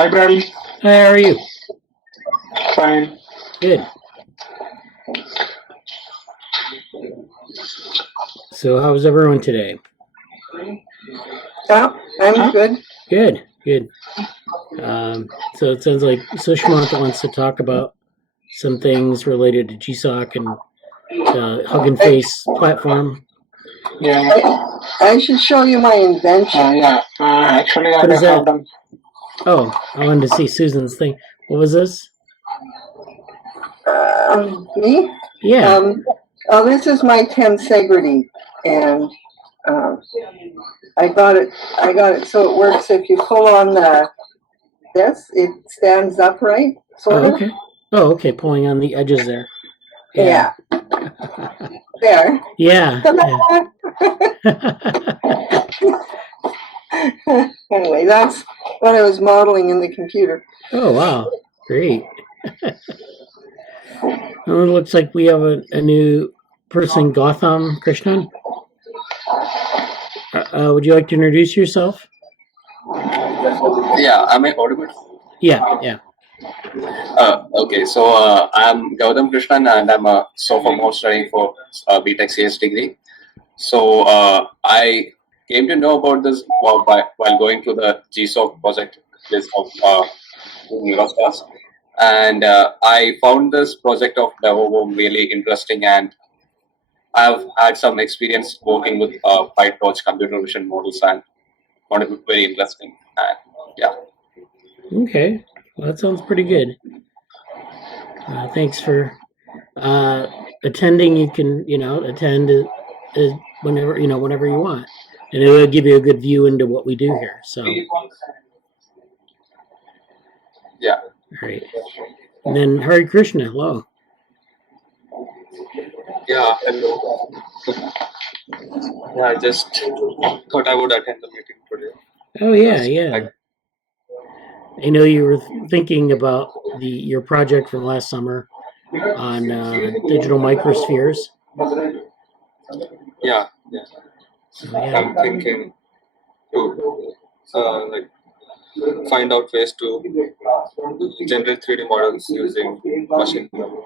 Hi, Bradley. Hi, how are you? Fine. Good. So how's everyone today? Yeah, I'm good. Good, good. So it sounds like Sushmanth wants to talk about some things related to GSOC and the Huggingface platform. Yeah. I should show you my invention. Yeah. Actually, What I is have that? done. Oh, I wanted to see Susan's thing. What was this? Me? Yeah. Oh, this is my tensegrity, and I got it so it works. If you pull on this, it stands upright, sort of. Okay. Oh, okay. Pulling on the edges there. Yeah. There. Yeah. Anyway, that's what I was modeling in the computer. Oh, wow. Great. Oh, it looks like we have a new person, Gautham Krishnan. Would you like to introduce yourself? Yeah, am I audible? Yeah. Okay, so I'm Gautham Krishnan and I'm a sophomore studying for BTech CS degree. So I came to know about this while going through the GSOC project list of Neurostars. And I found this project of DevoWorm really interesting, and I've had some experience working with PyTorch computer vision models and found it very interesting. And yeah. Okay. Well, that sounds pretty good. Thanks for attending. You can, attend whenever you want, and it will give you a good view into what we do here. So, yeah. All right. And then Harikrishna, hello. Yeah, hello. Yeah, I just thought I would attend the meeting today. Oh yeah. I know you were thinking about your project from last summer on digital microspheres. Yeah. So, yeah. I'm thinking to find out ways to generate 3D models using machine learning.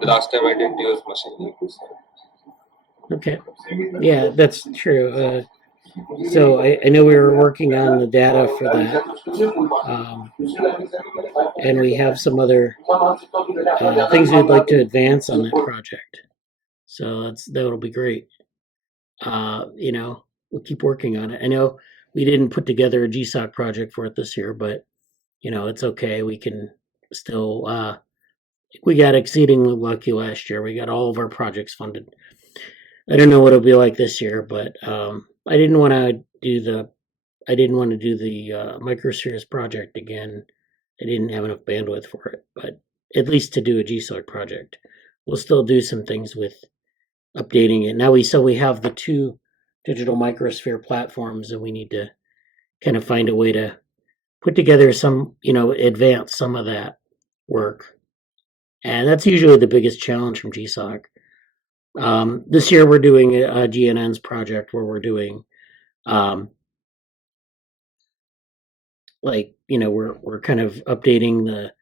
The last time I didn't use machine learning. Okay. Yeah, that's true. So I know we were working on the data for that, and we have some other things we'd like to advance on that project. So that'll be great. We'll keep working on it. I know we didn't put together a GSOC project for it this year, but it's okay. We can still. We got exceedingly lucky last year. We got all of our projects funded. I don't know what it'll be like this year, but I didn't want to do the microspheres project again. I didn't have enough bandwidth for it, but at least to do a GSOC project, we'll still do some things with updating it. Now we have the two digital microsphere platforms, and we need to kind of find a way to put together some, advance some of that work. And that's usually the biggest challenge from GSOC. This year we're doing a GNN's project where we're doing, we're kind of updating the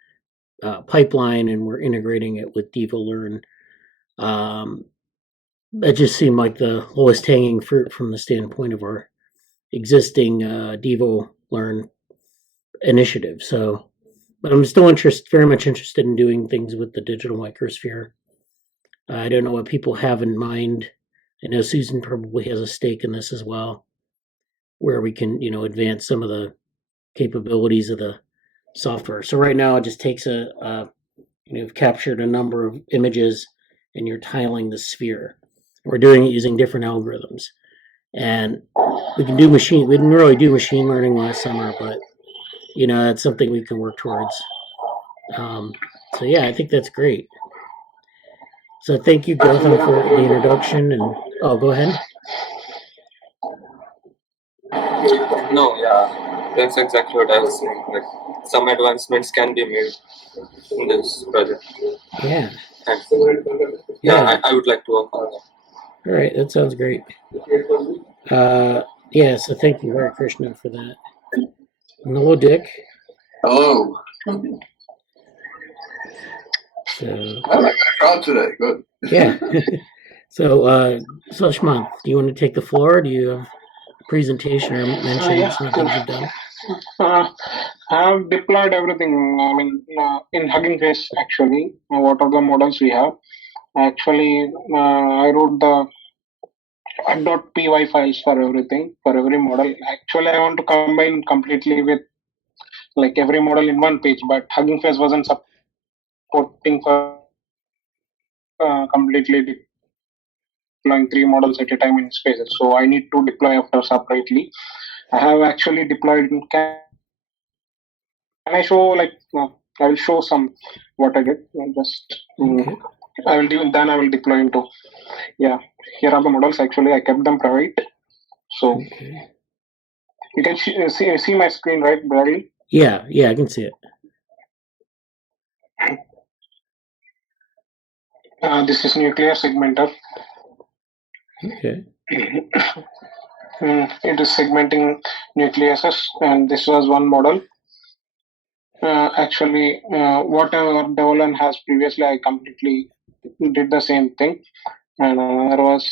pipeline, and we're integrating it with DevoLearn. That just seemed like the lowest hanging fruit from the standpoint of our existing DevoLearn initiative. So, but I'm still very much interested in doing things with the digital microsphere. I don't know what people have in mind. I know Susan probably has a stake in this as well, where we can, advance some of the capabilities of the software. So right now it just takes you've captured a number of images and you're tiling the sphere. We're doing it using different algorithms. And we didn't really do machine learning last summer, but that's something we can work towards. So yeah, I think that's great. So thank you, Gautham, for the introduction. And go ahead. No, yeah, that's exactly what I was saying. Like, some advancements can be made in this project. Yeah. And, I would like to work on that. All right, that sounds great. So thank you, Harikrishna, for that. And hello, Dick. Hello. So I like that crowd today. Good. yeah. So Sushmanth, do you want to take the floor? Do you have a presentation or mention Yeah, some things you've done? I've deployed everything. I mean, in Huggingface, actually, what are the models we have? Actually, I wrote the .py files for everything, for every model. Actually, I want to combine completely with like every model in one page, but Huggingface wasn't supporting for completely deploying 3 models at a time in spaces. So I need to deploy after separately. I have actually deployed. Can I show like? I will show some what I did. I'll just. Okay. I will do. Then I will deploy into. Yeah, here are the models. Actually, I kept them private. So Okay. you can see my screen, right, Bradley? Yeah, I can see it. This is nuclear segmenter. Okay. It is segmenting nucleuses, and this was one model. Actually, whatever DevoLearn has previously, I completely did the same thing. And another was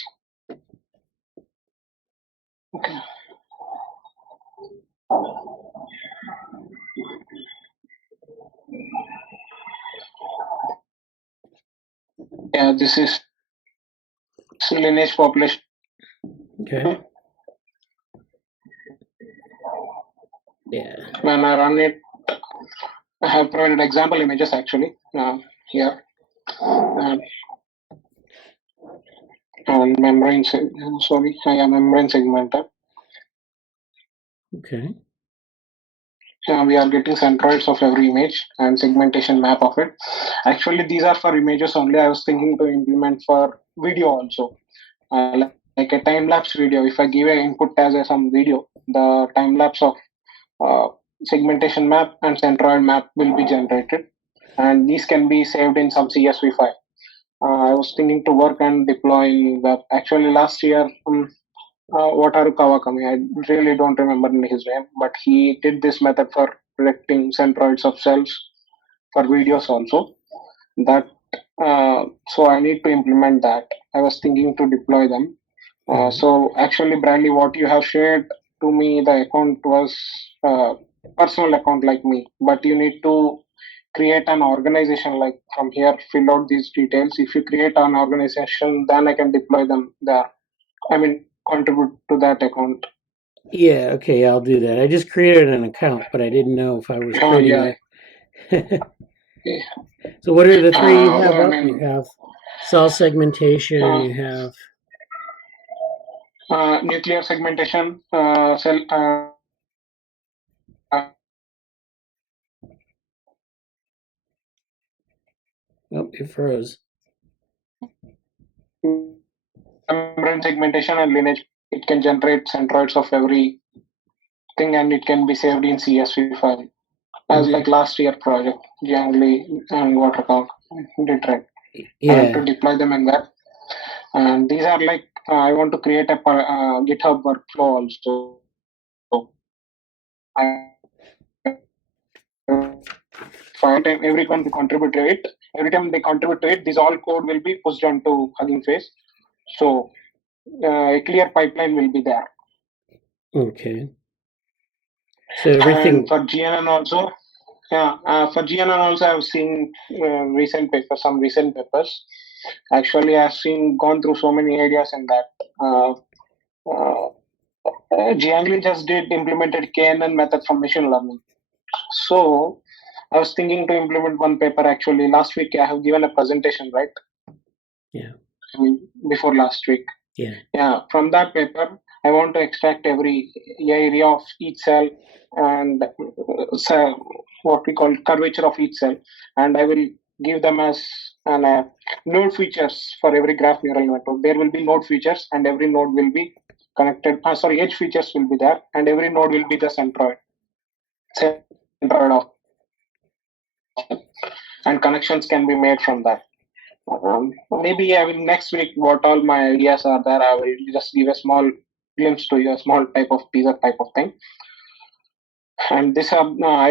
okay. Yeah, this is lineage population. Okay. Yeah. When I run it, I have provided example images actually here. And membrane, membrane segmenter. Okay. We are getting centroids of every image and segmentation map of it. Actually, these are for images only. I was thinking to implement for video also. Like a time lapse video. If I give an input as some video, the time lapse of segmentation map and centroid map will be generated, and these can be saved in some CSV file. I was thinking to work and deploy that. Actually, last year, Wataru Kawakami, I really don't remember his name, but he did this method for predicting centroids of cells for videos also. That so I need to implement that. I was thinking to deploy them. So actually, Bradley, what you have shared to me, the account was personal account like me, but you need to create an organization like from here, fill out these details. If you create an organization, then I can deploy them there. I mean, contribute to that account. Yeah, okay, I'll do that. I just created an account, but I didn't know if I was Oh, creating yeah. a So what are the three you have I up? mean, You have cell segmentation, you have nuclear segmentation, cell. oh, it froze. Membrane segmentation and lineage. It can generate centroids of every thing, and it can be saved in CSV file. As like last year project, Jiangli and Watercock did right. I have to deploy them in that. And these are like I want to create a GitHub workflow also. So everyone to contribute to it. Every time they contribute to it, this all code will be pushed onto Huggingface. So a clear pipeline will be there. Okay. So everything and for GNN also, for GNN also, I've seen some recent papers. Actually, I've gone through so many ideas in that. Jiangli just implemented KNN method from machine learning. So I was thinking to implement one paper actually. Last week I have given a presentation, right? Yeah. I mean, before last week. Yeah. Yeah. From that paper, I want to extract every area of each cell and what we call curvature of each cell, and I will give them as node features for every graph neural network. There will be node features, and every node will be connected. Edge features will be there, and every node will be the centroid of, and connections can be made from that. Maybe I will next week. What all my ideas are there, I will just give a small glimpse to you, a small type of teaser type of thing. And this I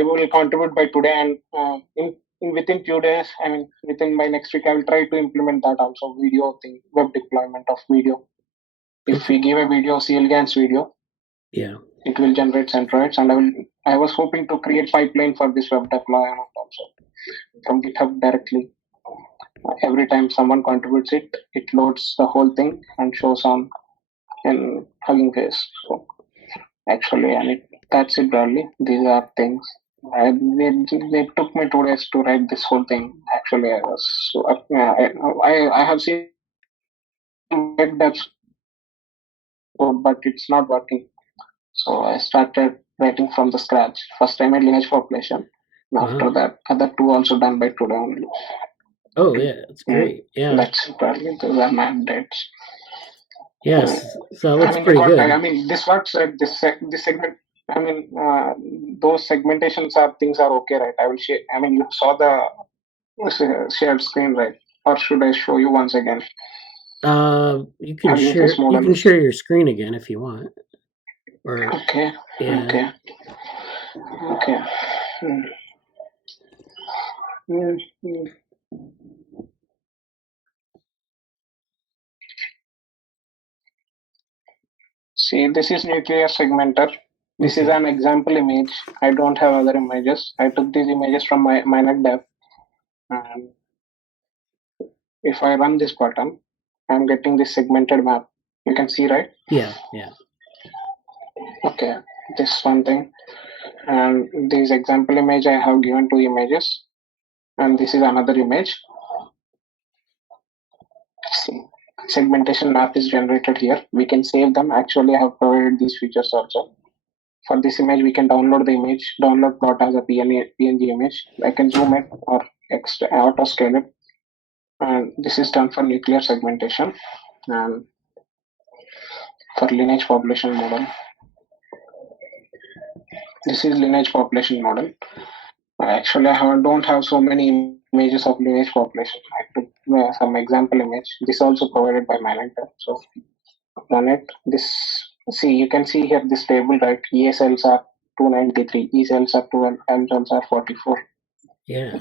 will contribute by today, and within few days, I mean within by next week, I will try to implement that also, video thing, web deployment of video. If we give a video, CLGAN's video, Yeah. it will generate centroids, and I was hoping to create pipeline for this web deployment also from GitHub directly. Every time someone contributes it, it loads the whole thing and shows on in Huggingface. So actually, and that's it, Bradley. These are things. It took me 2 days to write this whole thing. Actually, I was so I have seen that, but it's not working. So I started writing from the scratch. First, I made lineage population. And after that, other two also done by today only. Oh yeah, that's great. Yeah, that's probably those are my updates. Yes, so that's pretty good. I mean, this works. This segment. I mean, those segmentations are things are okay, right? I will share. I mean, you saw the shared screen, right? Or should I show you once again? You can share. You can share your screen again if you want. Or okay. Yeah. Okay. See, this is nuclear segmenter. This is an example image. I don't have other images. I took these images from my MyNetDev. And if I run this button, I'm getting this segmented map. You can see, right? Yeah. Okay, this one thing. And this example image, I have given 2 images. And this is another image. See, segmentation map is generated here. We can save them. Actually, I have provided these features also. For this image, we can download the image, download plot as a PNG image. I can zoom it or auto scale it. And this is done for nuclear segmentation and for lineage population model. This is lineage population model. Actually, I don't have so many images of lineage population. I took some example image. This also provided by MyNetDev. So run it. This, see, you can see here this table, right? EA cells are 293, E cells are 12, M cells are 44. Yeah.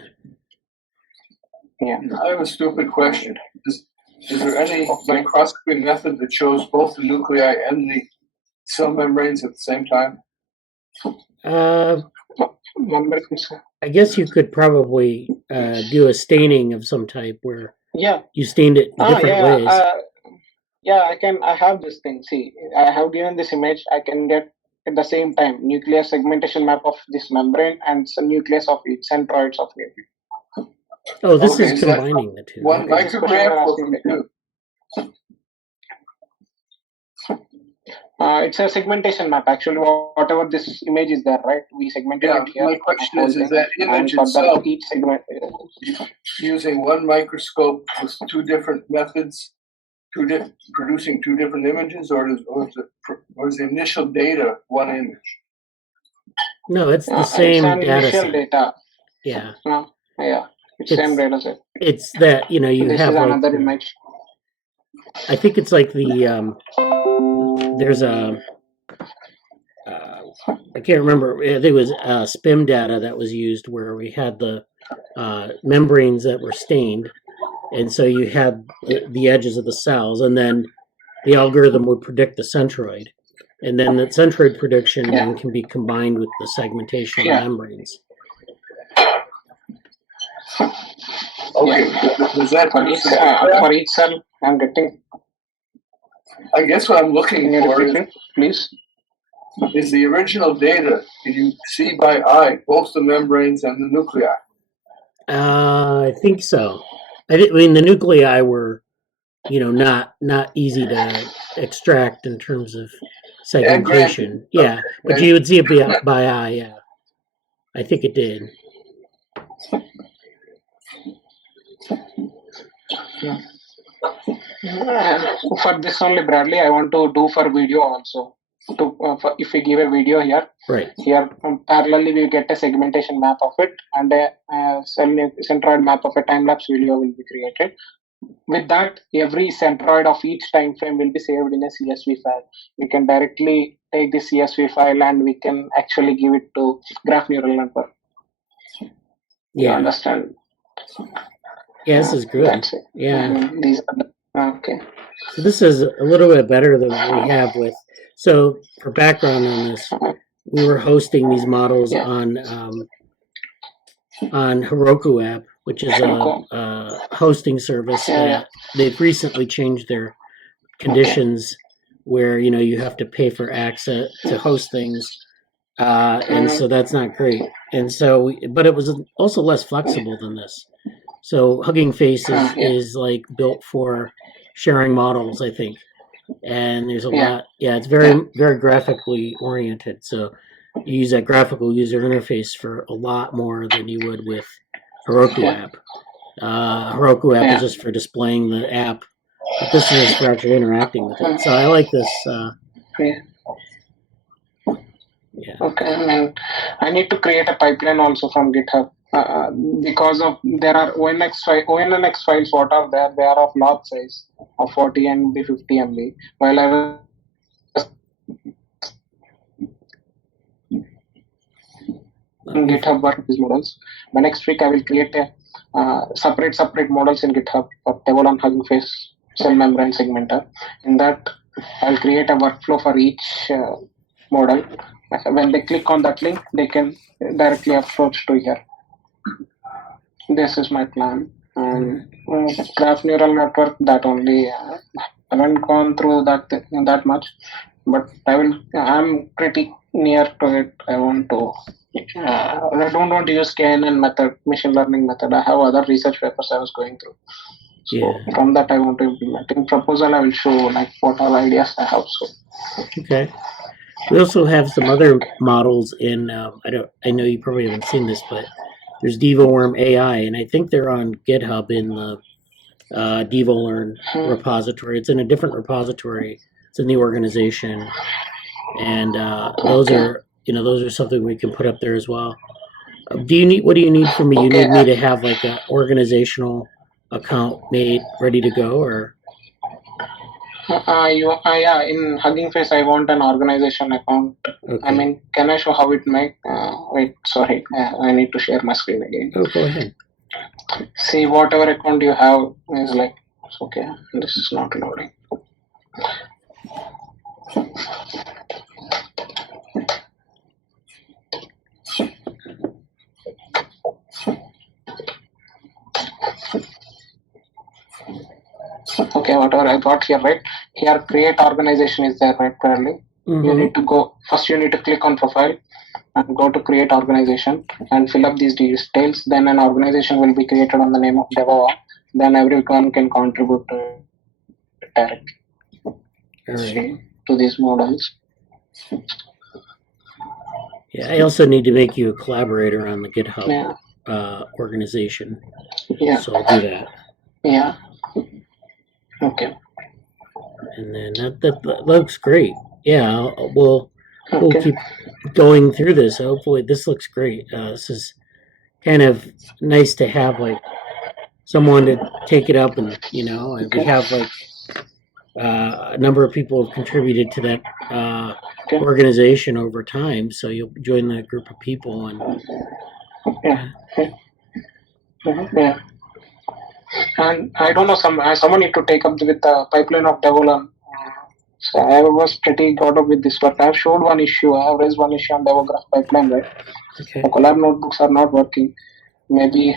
I have a stupid question. Is there any microscopy method that shows both the nuclei and the cell membranes at the same time? I guess you could probably do a staining of some type where you stained it different ways. I have this thing. See, I have given this image. I can get at the same time nuclear segmentation map of this membrane and some nucleus of each, centroids of it. Oh, this is combining the two. One micrograph or two? It's a segmentation map. Actually, whatever this image is there, right? We segmented it here. My question is that image itself, each segment, using one microscope with 2 different methods, producing 2 different images, or is the initial data one image? No, it's the same data set. Data. Yeah. It's same data set. It's that, you this have is like another image. I think it's like the there's a I can't remember. There was SPIM data that was used where we had the membranes that were stained, and so you had the edges of the cells, and then the algorithm would predict the centroid, and then that centroid prediction then can be combined with the segmentation of the membranes. Okay, does that for each cell I'm getting? I guess what I'm looking for is the original data. Can you see by eye both the membranes and the nuclei? I think so. I mean, the nuclei were, not easy to extract in terms of segmentation. Yeah, but you would see it by eye. Yeah, I think it did. For this only, Bradley, I want to do for video also. If we give a video here, right here parallelly we get a segmentation map of it, and a centroid map of a time-lapse video will be created. With that, every centroid of each time frame will be saved in a CSV file. We can directly take the CSV file and we can actually give it to graph neural network. You Yeah. understand? Yeah, this is good. That's it. Yeah. These are okay. So this is a little bit better than what we have with. So for background on this, we were hosting these models Yeah. on Heroku app, which is a hosting service that they've recently changed their conditions where you have to pay for access to host things, and so that's not great. And so, but it was also less flexible than this. So Huggingface is like built for sharing models, I think, and there's a lot. Yeah, it's very graphically oriented. So you use that graphical user interface for a lot more than you would with Heroku app. Heroku app is just for displaying the app, but this is for actually interacting with it. So I like this. Okay, and I need to create a pipeline also from GitHub because of there are ONNX files. What are there? They are of large size of 40 MB, 50 MB. While I was in GitHub work with these models. By next week, I will create a separate models in GitHub for DevoLearn, Huggingface, cell membrane segmenter. In that, I'll create a workflow for each model. When they click on that link, they can directly approach to here. This is my plan. Graph neural network, that only I haven't gone through that much, but I'm pretty near to it. I want to. I don't want to use KNN method, machine learning method. I have other research papers I was going through. So from that I want to implement. In proposal, I will show like what all ideas I have. So okay. We also have some other models in. I know you probably haven't seen this, but there's DevoWorm AI, and I think they're on GitHub in the DevoLearn repository. It's in a different repository. It's in the organization, and those are something we can put up there as well. What do you need from me? You need me to have like an organizational account made ready to go, or? In Huggingface, I want an organization account. Okay. I mean, can I show how it make? Wait, sorry, I need to share my screen again. Oh, go ahead. See, whatever account you have is like, okay, this is not loading. Okay, whatever I got here, right? Here, create organization is there, right, Bradly? Mm-hmm. You need to go, first you need to click on profile and go to create organization and fill up these details. Then an organization will be created on the name of DevoWorm. Then everyone can contribute to it directly to these models. Yeah, I also need to make you a collaborator on the GitHub organization. Yeah. So I'll do that. Yeah. Okay. And then that looks great. Yeah, we'll keep going through this. Hopefully, this looks great. This is kind of nice to have like someone to take it up, and and we have like a number of people have contributed to that organization over time. So you'll join that group of people, and yeah. And I don't know, someone need to take up with the pipeline of DevoLearn. So I was pretty got up with this work. I have showed one issue. I have raised one issue on DevoGraph pipeline, right? Okay. The collab notebooks are not working. Maybe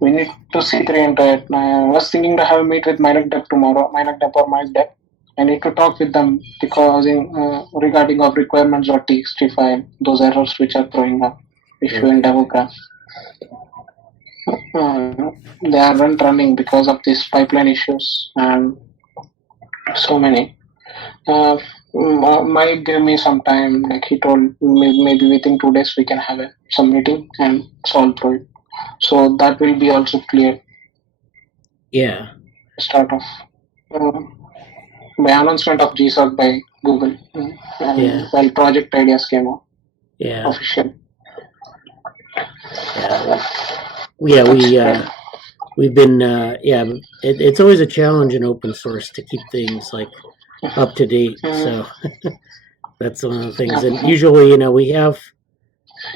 we need to see into it. I was thinking to have a meet with MineDep tomorrow, MineDep or MineDep. I need to talk with them because regarding of requirements.txt file, those errors which are throwing up issue in DevoGraph. They aren't running because of these pipeline issues and so many. Might give me some time, like he told me, maybe within 2 days we can have some meeting and solve through it. So that will be also clear. Yeah. Start of by announcement of GSOC by Google. While project ideas came out. Yeah. Official. Yeah. We've been it's always a challenge in open source to keep things like up to date. So That's one of the things. And usually, you know, we have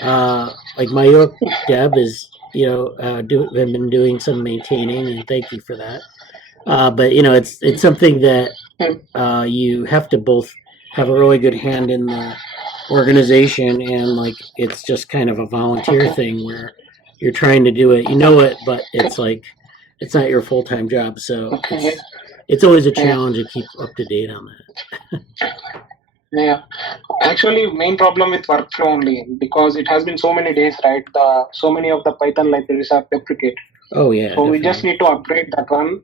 like my York Deb is, you know, been doing some maintaining, and thank you for that. But you know, it's something that you have to both have a really good hand in the organization, and like it's just kind of a volunteer thing where you're trying to do it, you know it, but it's like it's not your full-time job, so it's always a challenge to keep up to date on that. Yeah, actually, main problem with workflow only because it has been so many days, right? So many of the Python libraries are deprecated. Oh yeah. So we definitely. just need to upgrade that one.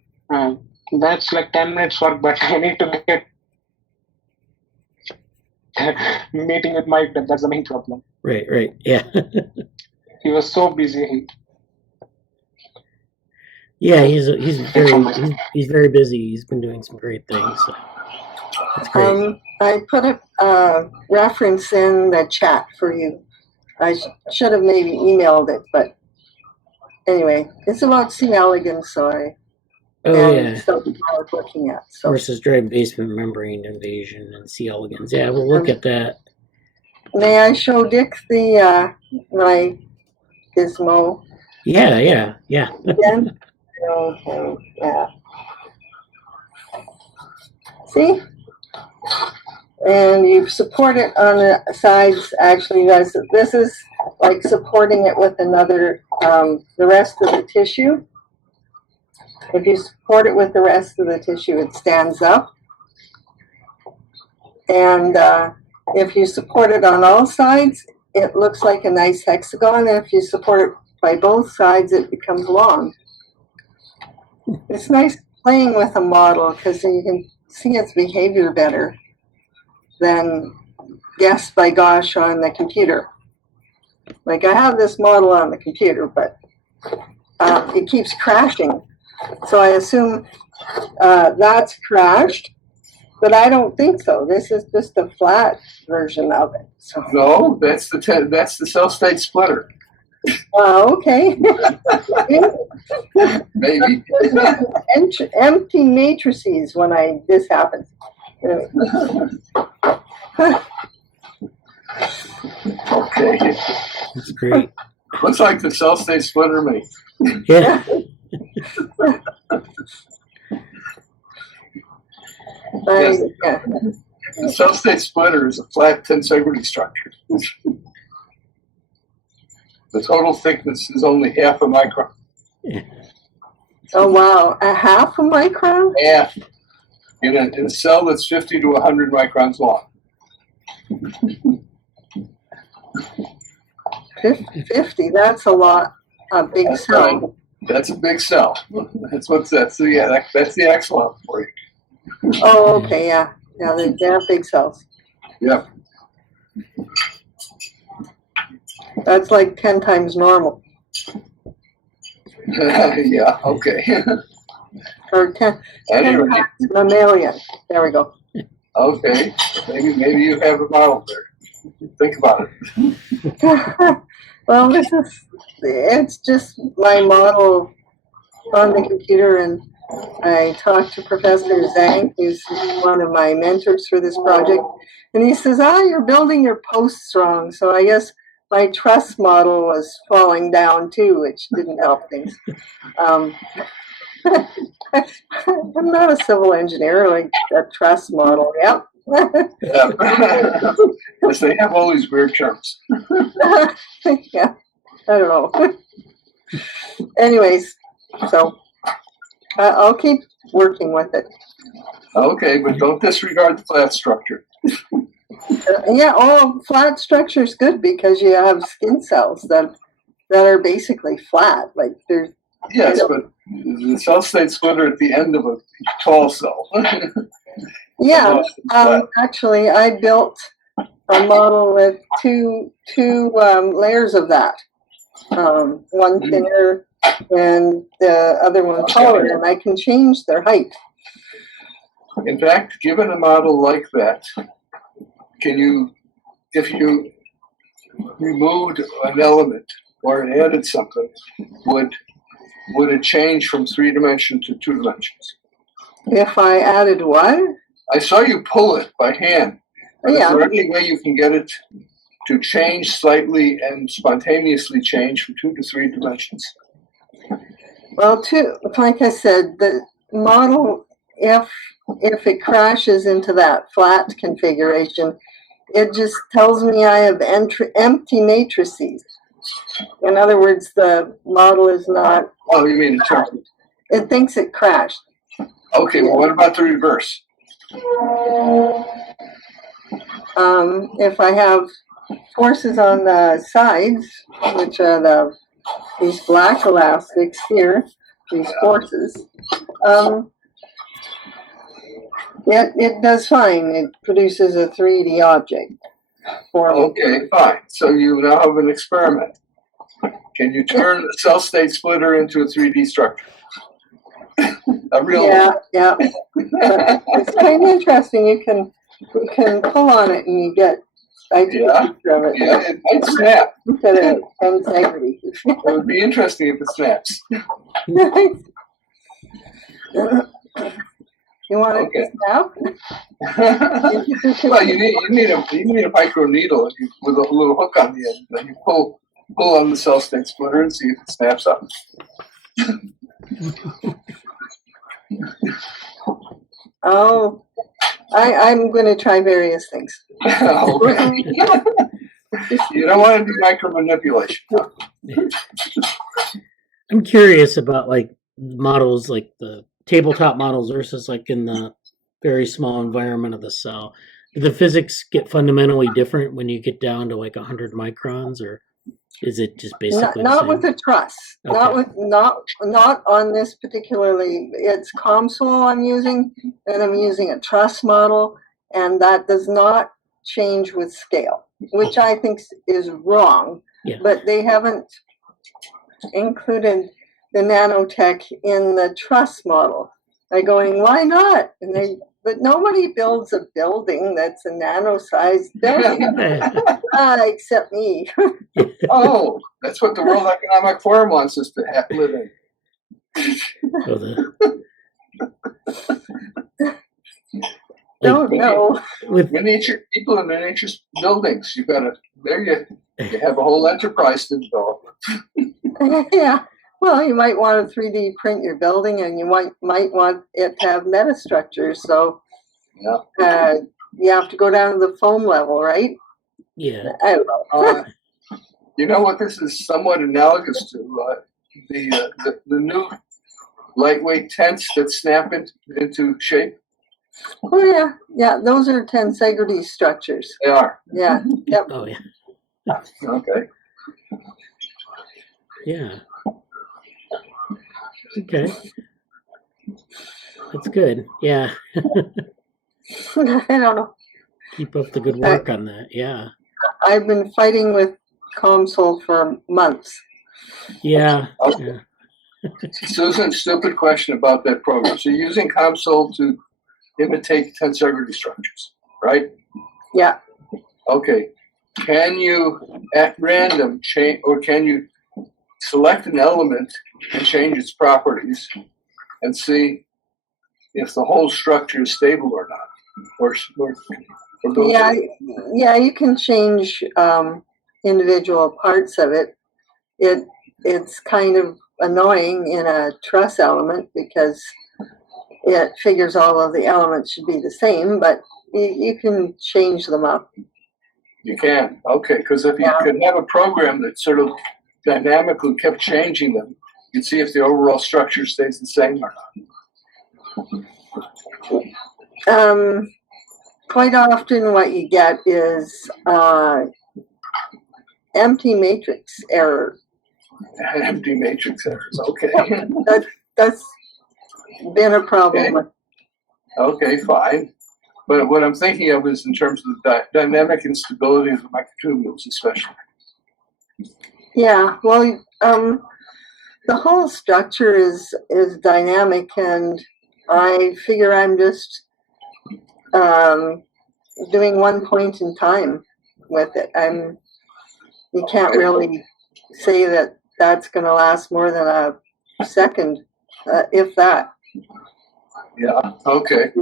That's like 10 minutes work, but I need to get meeting with Mike. That's the main problem. Right. Yeah. He was so busy. Yeah, he's very busy. He's been doing some great things. So that's great. I put a reference in the chat for you. I should have maybe emailed it, but anyway, it's about C. elegans, so stuff I was looking at. So. Versus dry basement membrane invasion and C. elegans. Yeah, we'll look at that. May I show Dick the my gizmo? Yeah. Again? Okay, yeah. See? And you support it on the sides. Actually, guys, this is like supporting it with another, the rest of the tissue. If you support it with the rest of the tissue, it stands up. And if you support it on all sides, it looks like a nice hexagon. And if you support it by both sides, it becomes long. It's nice playing with a model because you can see its behavior better than guess by gosh on the computer. Like I have this model on the computer, but it keeps crashing. So I assume that's crashed, but I don't think so. This is just a flat version of it. So. No, that's the cell state splitter. Okay. Maybe. Empty matrices when this happens. Okay. That's great. Looks like the cell state splitter to me. Yeah. The cell state splitter is a flat tensegrity structure. The total thickness is only half a micron. Yeah. Oh wow, a half a micron? Half. In a cell that's 50 to 100 microns long. 50, that's a lot, a big That's cell. right. That's a big cell. That's the excellent for you. Oh, okay, yeah. Yeah, they're big cells. Yep. That's like 10 times normal. Yeah, okay. Or 10 Anyway. times mammalian. There we go. Okay. Maybe you have a model there. Think about it. Well, it's just my model on the computer, and I talked to Professor Zhang, who's one of my mentors for this project, and he says, you're building your posts wrong. So I guess my truss model was falling down too, which didn't help things. I'm not a civil engineer, like a truss model, yep. Yeah. Yes, they have all these weird terms. Yeah, I don't know. Anyways, so I'll keep working with it. Okay, but don't disregard the flat structure. Yeah, flat structure is good because you have skin cells that are basically flat. Like they're. Yes, but the cell state splitter at the end of a tall cell. Yeah, actually, I built a model with two layers of that. One thinner and the other one taller, and I can change their height. In fact, given a model like that, if you removed an element or added something, would it change from 3 dimensions to 2 dimensions? If I added what? I saw you pull it by hand. Is Yeah. there any way you can get it to change slightly and spontaneously change from 2 to 3 dimensions? Well, like I said, the model, if it crashes into that flat configuration, it just tells me I have empty matrices. In other words, the model is not. Oh, you mean in terms of, It thinks it crashed. okay, well, what about the reverse? If I have forces on the sides, which are these black elastics here, these forces, it does fine. It produces a 3D object for me. Okay, fine. So you now have an experiment. Can you turn a cell state splitter into a 3D structure? A real one. Yeah. It's kind of interesting. You can pull on it and you get ideas of it. Yeah, it might snap. Instead of integrity. It would be interesting if it snaps. You want it Okay. to snap? Well, you need a micro needle with a little hook on the end, and you pull on the cell state splitter and see if it snaps up. Oh, I'm going to try various things. Okay. You don't want to do micro manipulation. I'm curious about like models, like the tabletop models versus like in the very small environment of the cell. Do the physics get fundamentally different when you get down to like 100 microns, or is it just basically Not the same? with the truss. Okay. Not on this particularly. It's COMSOL I'm using, and I'm using a truss model, and that does not change with scale, which I think is wrong. Yeah. But they haven't included the nanotech in the truss model. They're going, why not? But nobody builds a building that's a nano-sized building, except me. Oh, that's what the World Economic Forum wants us to live in. Don't know. With Miniature people in miniature buildings. You have a whole enterprise to develop. Yeah. Well, you might want to 3D print your building, and you might want it to have metastructures. So you have to go down to the foam level, right? yeah, I don't know. You know what this is somewhat analogous to? The new lightweight tents that snap into shape. Oh yeah. Those are tensegrity structures. They are. Yeah. Yep. oh yeah, Okay. yeah. Okay, that's good. Yeah, I don't know. keep up the good work on that. Yeah, I've been fighting with COMSOL for months. yeah. Okay. Susan, stupid question about that program. So you're using COMSOL to imitate tensegrity structures, right? Yeah. Okay. Can you, at random, change, or can you select an element and change its properties and see if the whole structure is stable or not? Or those Yeah, you can change individual parts of it. It's kind of annoying in a truss element because it figures all of the elements should be the same, but you can change them up. You can, okay, because if you could have a program that sort of dynamically kept changing them, you'd see if the overall structure stays the same or not. Quite often what you get is empty matrix error. Empty matrix errors, okay. That's been a problem. Okay. Okay, fine. But what I'm thinking of is in terms of the dynamic instability of the microtubules, especially. Yeah, well, the whole structure is dynamic, and I figure I'm just doing one point in time with it. You can't really say that that's going to last more than a second, if that. Yeah, okay.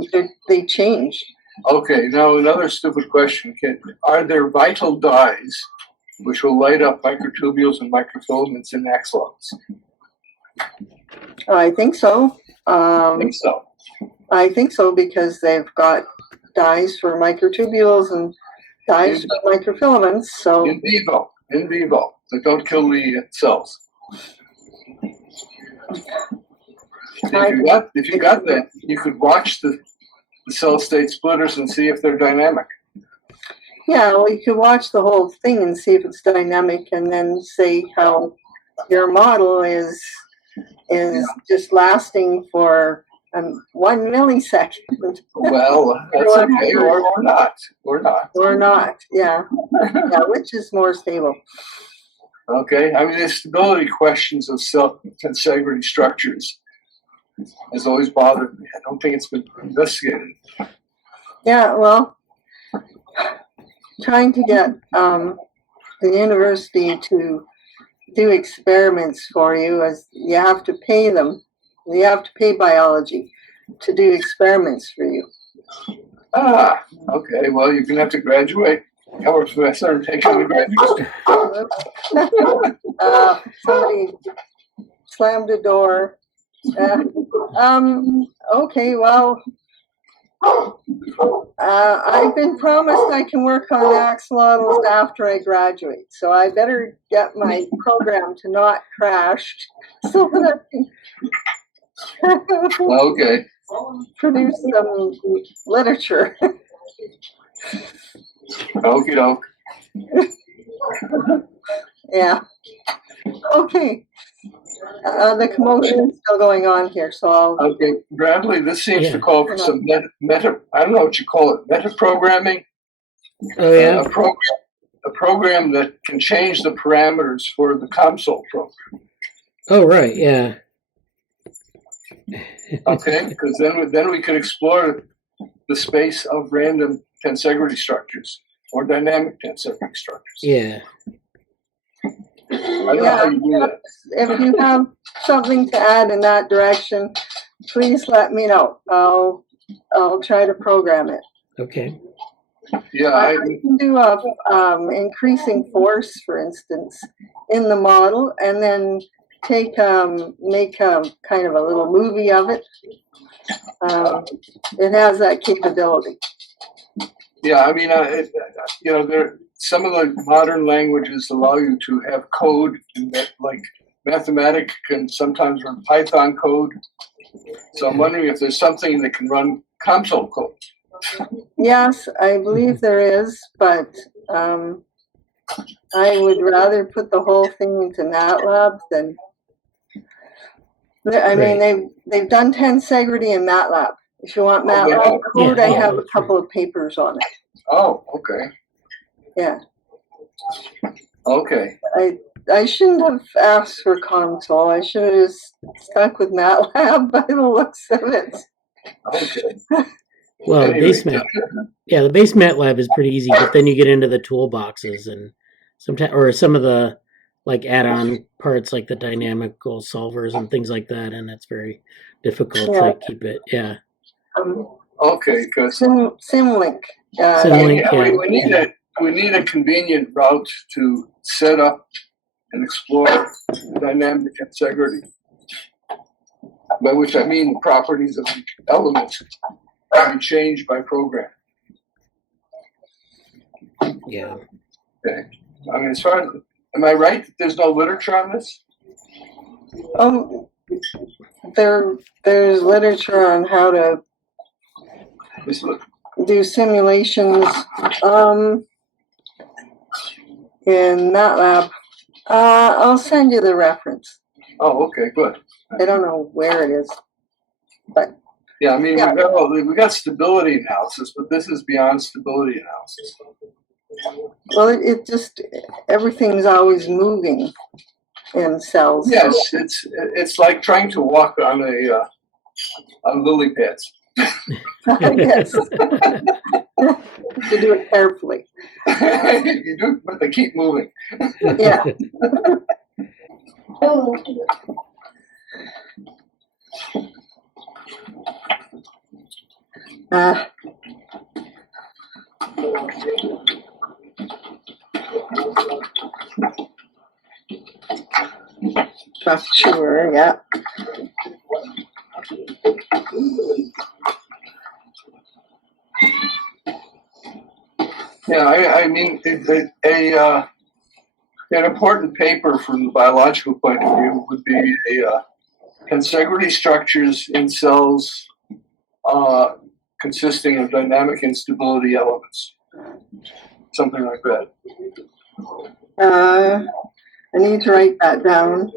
They change. Okay, now another stupid question. Are there vital dyes which will light up microtubules and microfilaments in axons? I think so. I think so. I think so because they've got dyes for microtubules and dyes for microfilaments. So in vivo, that don't kill the cells. If you got that, you could watch the cell state splitters and see if they're dynamic. yeah, well, you could watch the whole thing and see if it's dynamic, and then say how your model is just lasting for 1 millisecond. Well, that's okay, or not. Or not, yeah. Yeah, which is more stable. Okay, I mean, the stability questions of cell tensegrity structures has always bothered me. I don't think it's been investigated. Yeah, well, trying to get the university to do experiments for you, as you have to pay them. You have to pay biology to do experiments for you. Ah, okay, well, you're going to have to graduate. Become a professor and take on the graduate. Somebody slammed a door. Okay, well, I've been promised I can work on axolotls after I graduate, so I better get my program to not crash so that I can Okay. produce some literature. Okie doke. Yeah. Okay. The commotion is still going on here, so I'll. Okay, Bradley, this seems to Yeah. call for some meta, I don't know what you call it, meta programming. Oh yeah. A program that can change the parameters for the console program. Oh right. Yeah. Okay, because then we could explore the space of random tensegrity structures or dynamic tensegrity structures. Yeah. I don't know how you do that. If you have something to add in that direction, please let me know. I'll try to program it. Okay. Yeah, I can do increasing force, for instance, in the model, and then make a kind of a little movie of it. It has that capability. yeah. I mean, some of the modern languages allow you to have code, like Mathematic can sometimes run Python code. So I'm wondering if there's something that can run console code. Yes, I believe there is, but I would rather put the whole thing into MATLAB than. I mean, they've done tensegrity in MATLAB. If you want MATLAB code, I have a couple of papers on it. Oh, okay. Yeah. Okay. I shouldn't have asked for console. I should have just stuck with MATLAB by the looks of it. Okay. Well, Anyway. the base MATLAB is pretty easy, but then you get into the toolboxes and sometimes, or some of the like add-on parts, like the dynamical solvers and things like that, and it's very difficult to keep it. Yeah. Okay, because Symlink, Symlink. we need a convenient route to set up and explore dynamic integrity, by which I mean properties of each element can be changed by program. Yeah. Okay. I mean, as far as, am I right that there's no literature on this? There's literature on how to do simulations in MATLAB. I'll send you the reference. Oh, okay, good. I don't know where it is, but yeah, I mean, we got stability analysis, but this is beyond stability analysis. Well, it just, everything's always moving in cells. Yes, it's like trying to walk on on lily pads. Yes. You do it carefully. You do, but they keep moving. Yeah. Structure, yeah. Yeah, I mean, an important paper from the biological point of view would be tensegrity structures in cells consisting of dynamic instability elements, something like that. I need to write that down.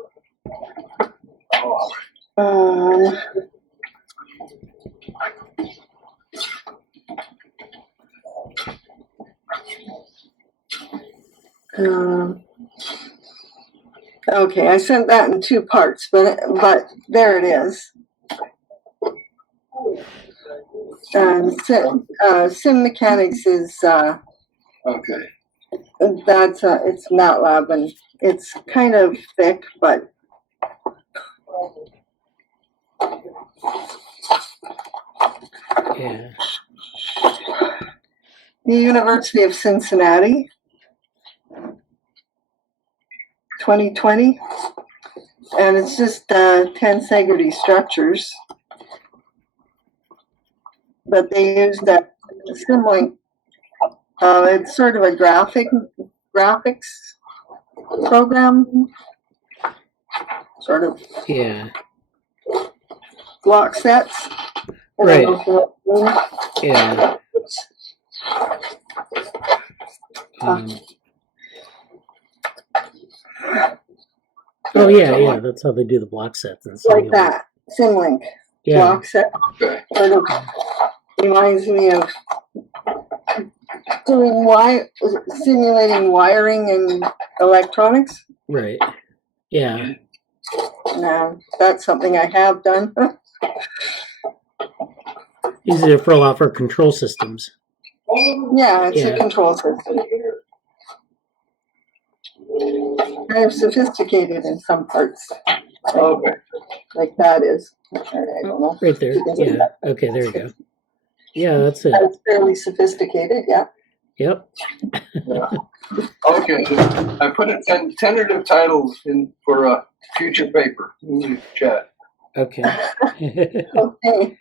Okay, I sent that in 2 parts, but there it is. Sim mechanics is Okay. that's it's MATLAB, and it's kind of thick, but Yeah. the University of Cincinnati, 2020, and it's just tensegrity structures, but they use that Simlink. It's sort of a graphics program, sort of Yeah. block sets. Right. Yeah. Oh yeah, that's how they do the block sets and stuff. Like that, Simlink Yeah. block set. Okay. Sort of reminds me of doing simulating wiring and electronics. Right. Yeah. Now that's something I have done. Easier for a lot for control systems. Yeah, it's Yeah. a control system. Kind of sophisticated in some parts. Okay. Like that is. I don't know. Right there. Yeah. Okay, there you go. Yeah, that's it. That's fairly sophisticated, yeah. Yep. Yeah. Okay. I put a tentative titles in for a future paper in the chat. Okay. Okay.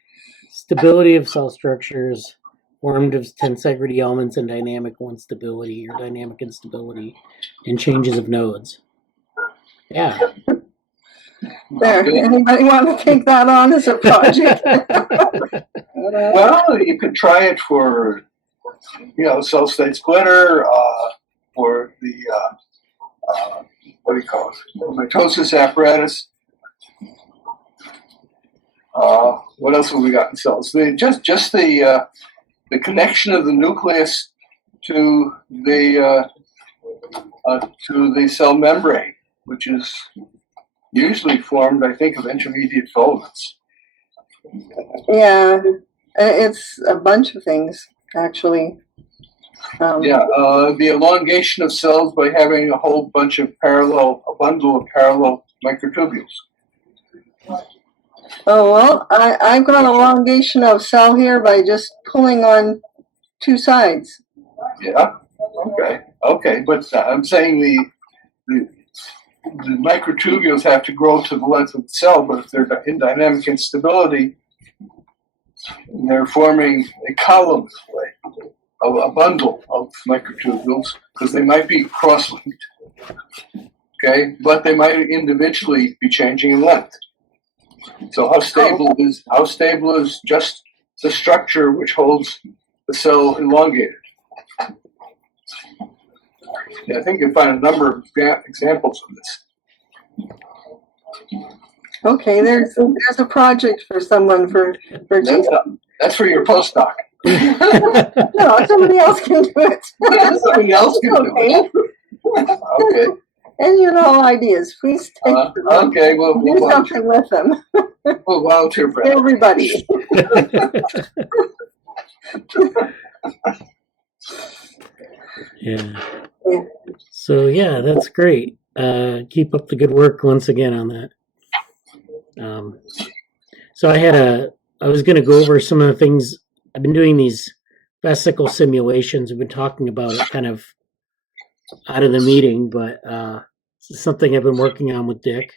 Stability of cell structures formed of tensegrity elements and dynamic instability or dynamic instability and changes of nodes. Yeah. There. Anybody want to take that on as a project? Well, you could try it for, cell state splitter, for the, what do you call it? Mitosis apparatus. What else have we got in cells? Just the connection of the nucleus to the cell membrane, which is usually formed, I think, of intermediate filaments. Yeah, it's a bunch of things, actually. The elongation of cells by having a whole bunch of a bundle of parallel microtubules. Oh, well, I've got elongation of cell here by just pulling on 2 sides. Yeah, okay, but I'm saying the microtubules have to grow to the length of the cell, but if they're in dynamic instability, they're forming a column a bundle of microtubules, because they might be cross-linked, okay, but they might individually be changing in length. So how stable is just the structure which holds the cell elongated? Yeah, I think you'll find a number of examples of this. Okay, there's a project for someone for That's for your postdoc. No, somebody else can do it. Somebody else can do it. Okay. And ideas, please take them. Okay, we'll do something with them. We'll volunteer for everybody. Yeah. So yeah, that's great. Keep up the good work once again on that. So I was going to go over some of the things. I've been doing these vesicle simulations. We've been talking about it kind of out of the meeting, but it's something I've been working on with Dick.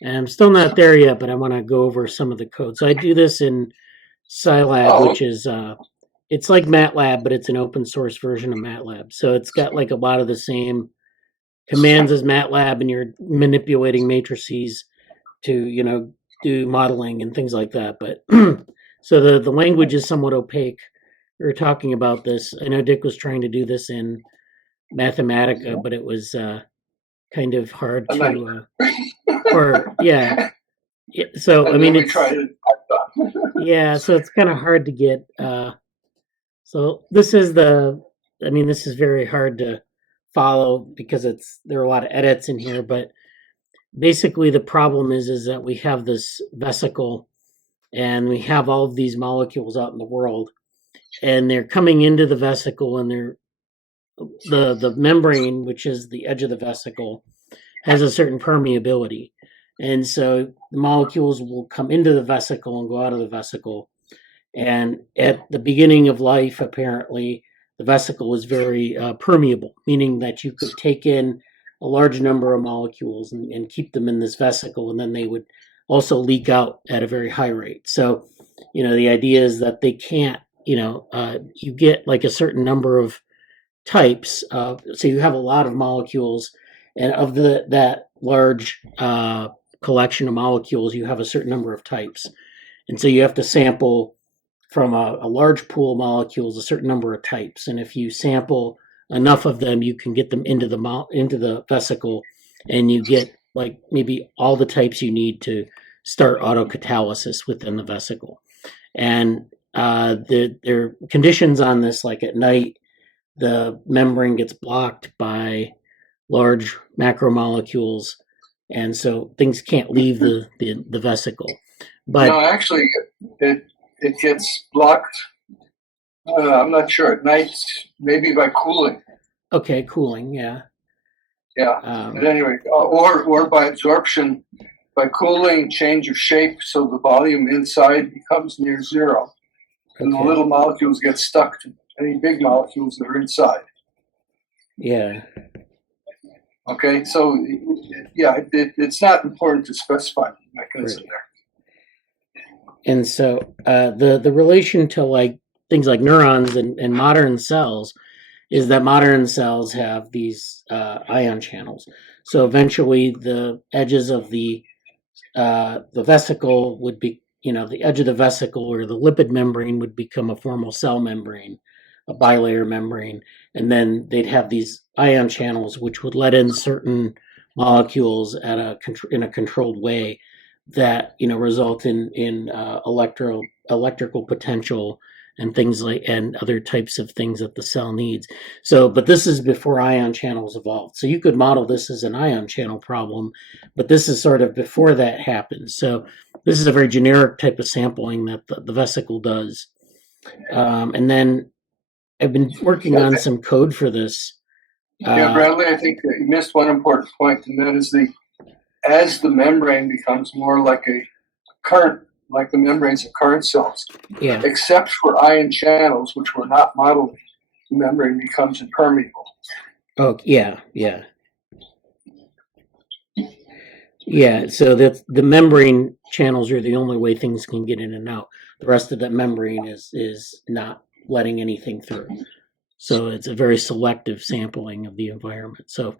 And I'm still not there yet, but I want to go over some of the code. So I do this in Scilab, which is it's like MATLAB, but it's an open source version of MATLAB. So it's got like a lot of the same commands as MATLAB, and you're manipulating matrices to do modeling and things like that. But so the language is somewhat opaque. We were talking about this. I know Dick was trying to do this in Mathematica, but it was kind of hard to so I mean, it's yeah, so it's kind of hard to get. So this is this is very hard to follow because there are a lot of edits in here. But basically, the problem is that we have this vesicle, and we have all of these molecules out in the world, and they're coming into the vesicle, and the membrane, which is the edge of the vesicle, has a certain permeability. And so the molecules will come into the vesicle and go out of the vesicle. And at the beginning of life, apparently, the vesicle is very permeable, meaning that you could take in a large number of molecules and keep them in this vesicle, and then they would also leak out at a very high rate. So, the idea is that they can't, you get like a certain number of types. So you have a lot of molecules, and of that large collection of molecules, you have a certain number of types. And so you have to sample from a large pool of molecules a certain number of types. And if you sample enough of them, you can get them into the vesicle, and you get like maybe all the types you need to start autocatalysis within the vesicle. And there are conditions on this, like at night, the membrane gets blocked by large macromolecules, and so things can't leave the vesicle. But no, actually, it gets blocked. I'm not sure, at night, maybe by cooling. Okay, cooling, yeah. Yeah. But anyway, or by absorption, by cooling, change of shape, so the volume inside becomes near zero, and the little molecules get stuck to any big molecules that are inside. Yeah. Okay, so yeah, it's not important to specify the mechanism there. And so the relation to like things like neurons and modern cells is that modern cells have these ion channels. So eventually, the edges of the vesicle would be, the edge of the vesicle or the lipid membrane would become a formal cell membrane, a bilayer membrane, and then they'd have these ion channels which would let in certain molecules in a controlled way that result in electrical potential and things and other types of things that the cell needs. So, but this is before ion channels evolved. So you could model this as an ion channel problem, but this is sort of before that happens. So this is a very generic type of sampling that the vesicle does. And then I've been working on some code for this. Bradley, I think you missed one important point, and that is as the membrane becomes more like a current, like the membranes of current cells, except for ion channels, which were not modeled, the membrane becomes impermeable. Oh, yeah. So the membrane channels are the only way things can get in and out. The rest of that membrane is not letting anything through. So it's a very selective sampling of the environment. So,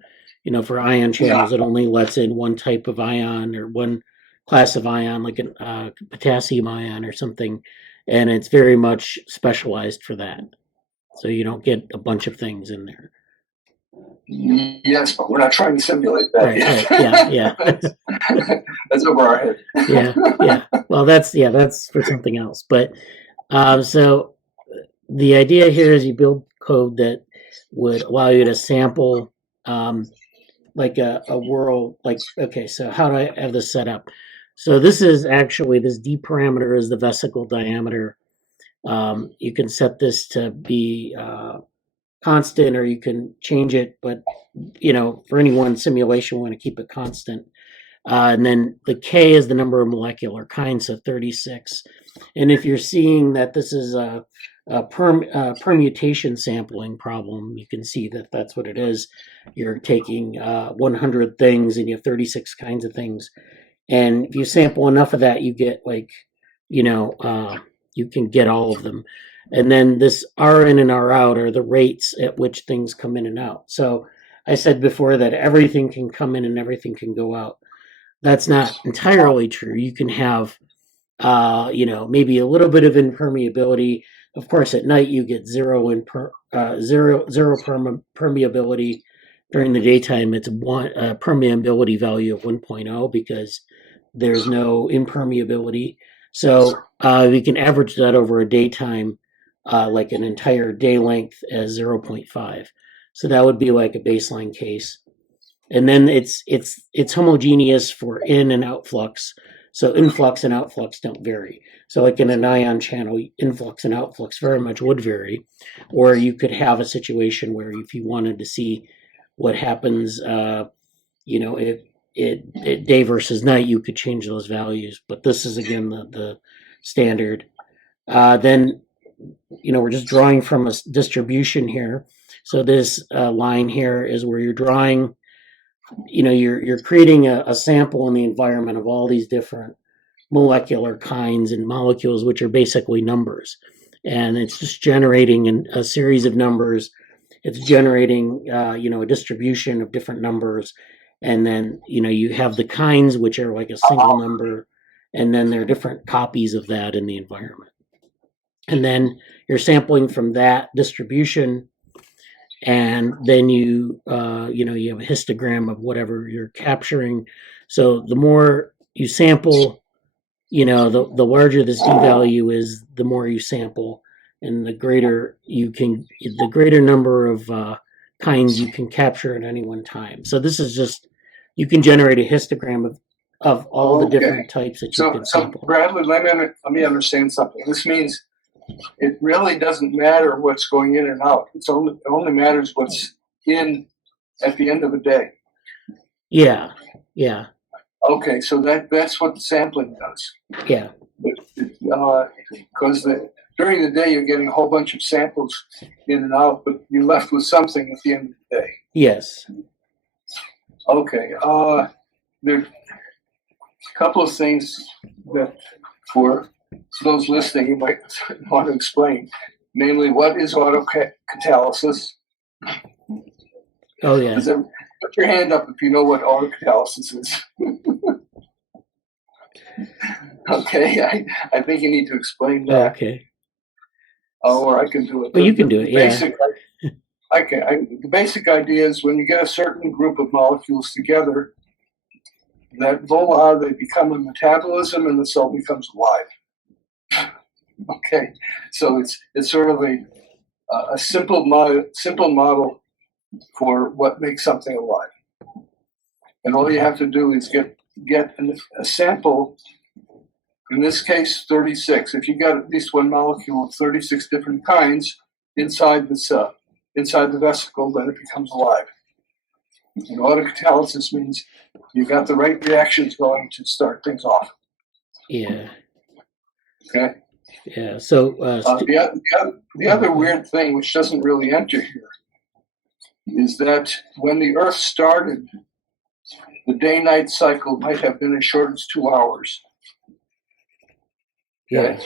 for ion channels, it only lets in one type of ion or one class of ion, like a potassium ion or something, and it's very much specialized for that. So you don't get a bunch of things in there. Yes, but we're not trying to simulate that. Right. Yeah. That's over our head. Yeah. Well, that's for something else. But so the idea here is you build code that would allow you to sample like a world, like, okay, so how do I have this set up? So this is actually, this D parameter is the vesicle diameter. You can set this to be constant, or you can change it, but for any one simulation, we want to keep it constant. And then the K is the number of molecular kinds, so 36. And if you're seeing that this is a permutation sampling problem, you can see that that's what it is. You're taking 100 things and you have 36 kinds of things. And if you sample enough of that, you get like, you can get all of them. And then this R in and R out are the rates at which things come in and out. So I said before that everything can come in and everything can go out. That's not entirely true. You can have, maybe a little bit of impermeability. Of course, at night you get zero permeability. During the daytime, it's one permeability value of 1.0 because there's no impermeability. So we can average that over a daytime, like an entire day length as 0.5. So that would be like a baseline case. And then it's homogeneous for in and out flux. So influx and outflux don't vary. So like in an ion channel, influx and outflux very much would vary. Or you could have a situation where if you wanted to see what happens, if day versus night, you could change those values. But this is, again, the standard. Then, we're just drawing from a distribution here. So this line here is where you're drawing, you're creating a sample in the environment of all these different molecular kinds and molecules, which are basically numbers. And it's just generating a series of numbers. It's generating, a distribution of different numbers. And then, you have the kinds, which are like a single number. And then there are different copies of that in the environment. And then you're sampling from that distribution. And then you have a histogram of whatever you're capturing. So the more you sample, the larger this d-value is, the more you sample. And the greater number of kinds you can capture at any one time. So this is just, you can generate a histogram of all the different types that you can sample. So Bradley, let me understand something. This means it really doesn't matter what's going in and out. It only matters what's in at the end of the day. Yeah. Okay, so that's what the sampling does. Yeah. Because during the day you're getting a whole bunch of samples in and out, but you're left with something at the end of the day. Yes. Okay. There are a couple of things that for those listening you might want to explain. Namely, what is autocatalysis? Oh, yeah. Put your hand up if you know what autocatalysis is. Okay, I think you need to explain that. Okay. Or I can do it. Well, you can do it, yeah. The basic idea is when you get a certain group of molecules together, that voila, they become a metabolism and the cell becomes alive. Okay, so it's sort of a simple model for what makes something alive. And all you have to do is get a sample. In this case, 36. If you got at least one molecule of 36 different kinds inside the cell, inside the vesicle, then it becomes alive. And autocatalysis means you got the right reactions going to start things off. Yeah. Okay. Yeah. So the other weird thing, which doesn't really enter here, is that when the Earth started, the day-night cycle might have been as short as 2 hours. Yeah.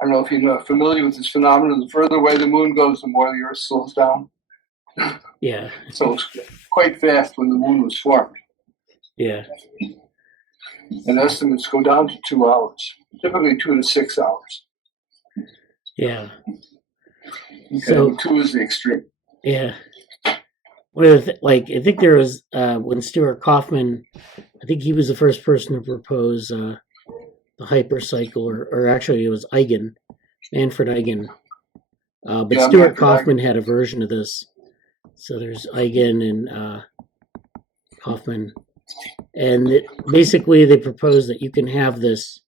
I don't know if you're familiar with this phenomenon. The further away the moon goes, the more the Earth slows down. Yeah. So it's quite fast when the moon was formed. Yeah. And estimates go down to 2 hours, typically 2 to 6 hours. Yeah. Okay, So 2 is the extreme. Yeah. I think there was when Stuart Kauffman, I think he was the first person to propose the hypercycle, or actually it was Manfred Eigen. But Stuart Kauffman had a version of this. So there's Eigen and Kauffman. And basically they propose that you can have this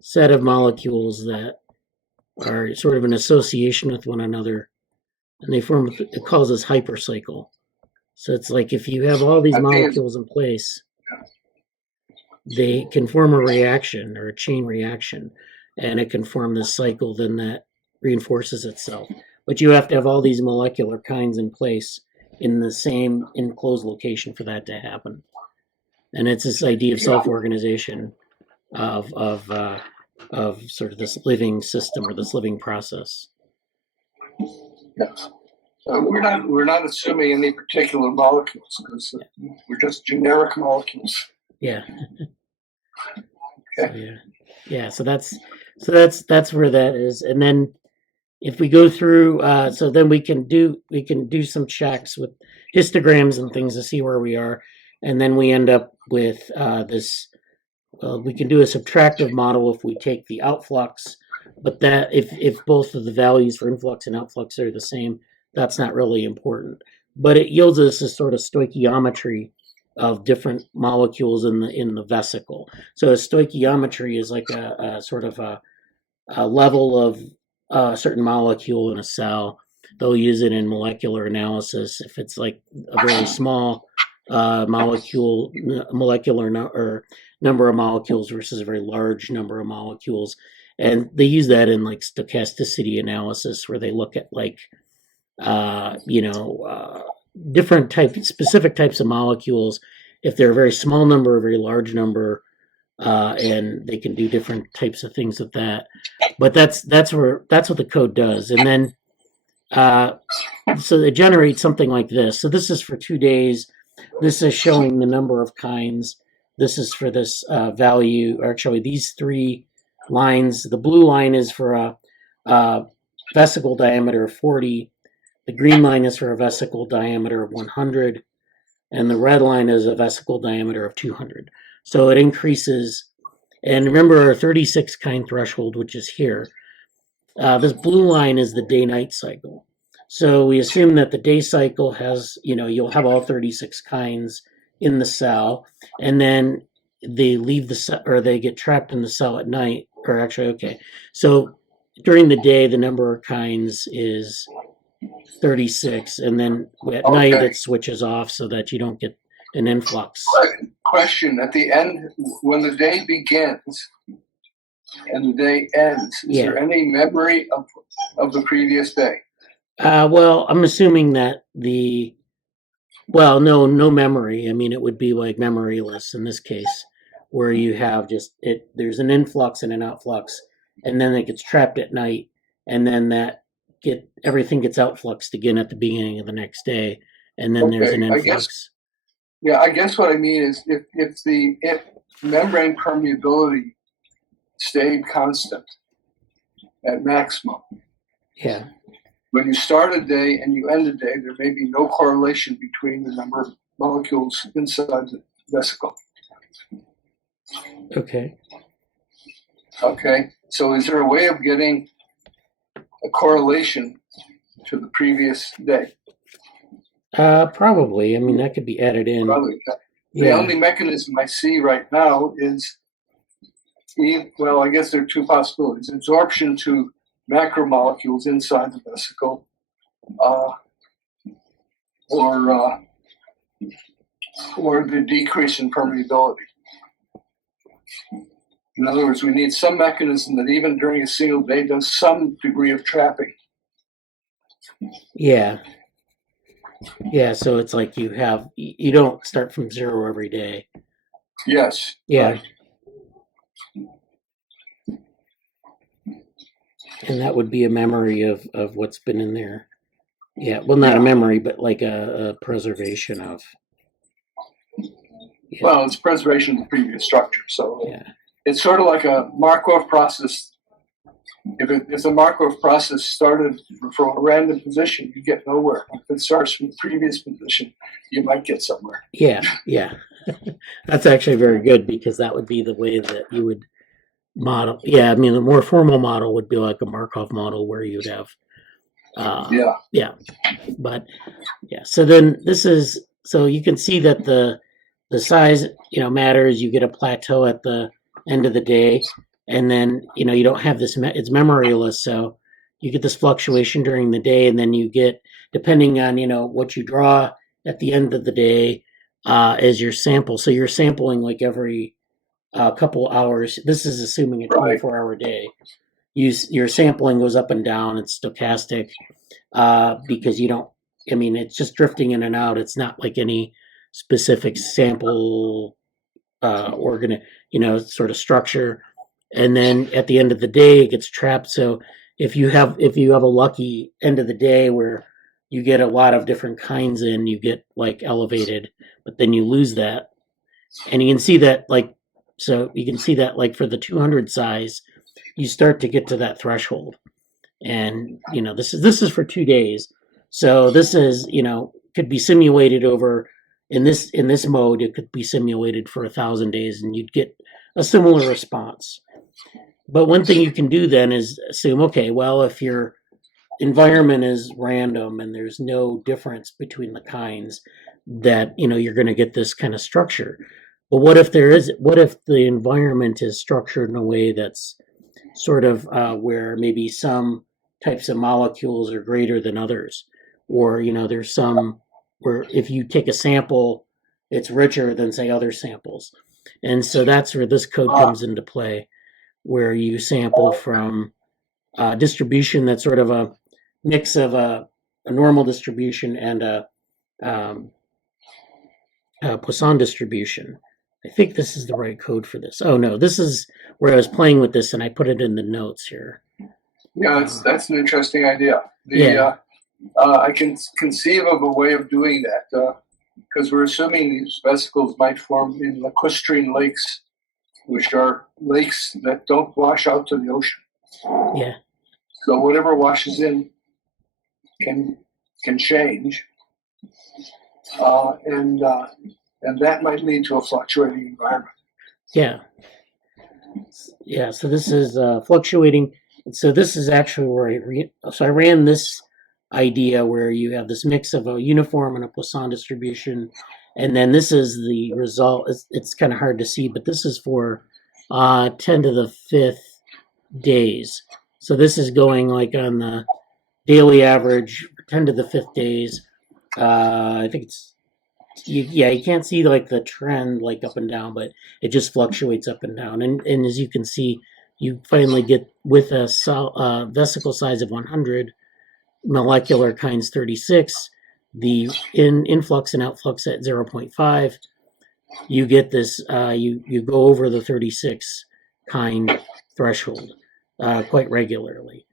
set of molecules that are sort of an association with one another. And they form, it calls this hypercycle. So it's like if you have all these molecules in place, they can form a reaction or a chain reaction, and it can form this cycle then that reinforces itself. But you have to have all these molecular kinds in place in the same enclosed location for that to happen. And it's this idea of self-organization of sort of this living system or this living process. Yes. We're not assuming any particular molecules because we're just generic molecules. Yeah. Okay. So that's where that is. And then if we go through, so then we can do some checks with histograms and things to see where we are, and then we end up with this. We can do a subtractive model if we take the outflux, but that if both of the values for influx and outflux are the same, that's not really important. But it yields us a sort of stoichiometry of different molecules in the vesicle. So a stoichiometry is like a sort of a level of a certain molecule in a cell. They'll use it in molecular analysis if it's like a very small molecular number of molecules versus a very large number of molecules. And they use that in like stochasticity analysis where they look at like, different specific types of molecules. If they're a very small number, a very large number, and they can do different types of things with that. But that's what the code does. And then, so it generates something like this. So this is for 2 days. This is showing the number of kinds. This is for this value, or actually these 3 lines. The blue line is for a vesicle diameter of 40. The green line is for a vesicle diameter of 100. And the red line is a vesicle diameter of 200. So it increases. And remember our 36 kind threshold, which is here. This blue line is the day-night cycle. So we assume that the day cycle has, you'll have all 36 kinds in the cell, and then they leave the cell, or they get trapped in the cell at night, or actually, okay. So during the day, the number of kinds is 36, and then at night it switches off so that you don't get an influx. Question, at the end, when the day begins and the day ends, is there any memory of the previous day? Well, I'm assuming that no memory. I mean, it would be like memoryless in this case, where you have there's an influx and an outflux, and then it gets trapped at night, and then everything gets outfluxed again at the beginning of the next day, and then there's an influx. I guess what I mean is if membrane permeability stayed constant at maximum. Yeah. When you start a day and you end a day, there may be no correlation between the number of molecules inside the vesicle. Okay. Okay. So is there a way of getting a correlation to the previous day? Probably. I mean, that could be added in. Probably. The only mechanism I see right now is, I guess there are 2 possibilities. Absorption to macromolecules inside the vesicle, or the decrease in permeability. In other words, we need some mechanism that even during a single day does some degree of trapping. Yeah. Yeah, so it's like you don't start from 0 every day. Yes. Yeah. Right. And that would be a memory of what's been in there. Yeah, well, not a memory, but like a preservation of. Yeah. Well, it's preservation of the previous structure. So it's sort of like a Markov process. If the Markov process started from a random position, you get nowhere. If it starts from the previous position, you might get somewhere. Yeah. That's actually very good, because that would be the way that you would model. Yeah, I mean, the more formal model would be like a Markov model where you'd have. But so then so you can see that the size matters. You get a plateau at the end of the day, and then you don't have this. It's memoryless, so you get this fluctuation during the day, and then you get, depending on what you draw at the end of the day as your sample. So you're sampling like every couple hours. This is assuming a 24-hour day. your sampling goes up and down. It's stochastic because you don't. I mean, it's just drifting in and out. It's not like any specific sample sort of structure. And then at the end of the day, it gets trapped. So if you have a lucky end of the day where you get a lot of different kinds in, you get like elevated, but then you lose that. And you can see that like for the 200 size, you start to get to that threshold. And this is for 2 days. So this is could be simulated over in this mode. It could be simulated for 1,000 days, and you'd get a similar response. But one thing you can do then is assume, okay, well, if your environment is random and there's no difference between the kinds, that you're going to get this kind of structure. But what if the environment is structured in a way that's sort of where maybe some types of molecules are greater than others, or there's some where if you take a sample, it's richer than say other samples. And so that's where this code comes into play, where you sample from a distribution that's sort of a mix of a normal distribution and a Poisson distribution. I think this is the right code for this. Oh no, this is where I was playing with this, and I put it in the notes here. Yeah, that's an interesting idea. I can conceive of a way of doing that because we're assuming these vesicles might form in lacustrine lakes, which are lakes that don't wash out to the ocean. Yeah. So whatever washes in can change, and that might lead to a fluctuating environment. Yeah. Yeah. So this is fluctuating. So this is actually where I ran this idea where you have this mix of a uniform and a Poisson distribution, and then this is the result. It's kind of hard to see, but this is for 10 to the 5th days. So this is going like on the daily average, 10 to the 5th days. I think you can't see like the trend like up and down, but it just fluctuates up and down. And as you can see, you finally get with a vesicle size of 100, molecular kinds 36, the influx and outflux at 0.5, you get this, you go over the 36 kind threshold quite regularly.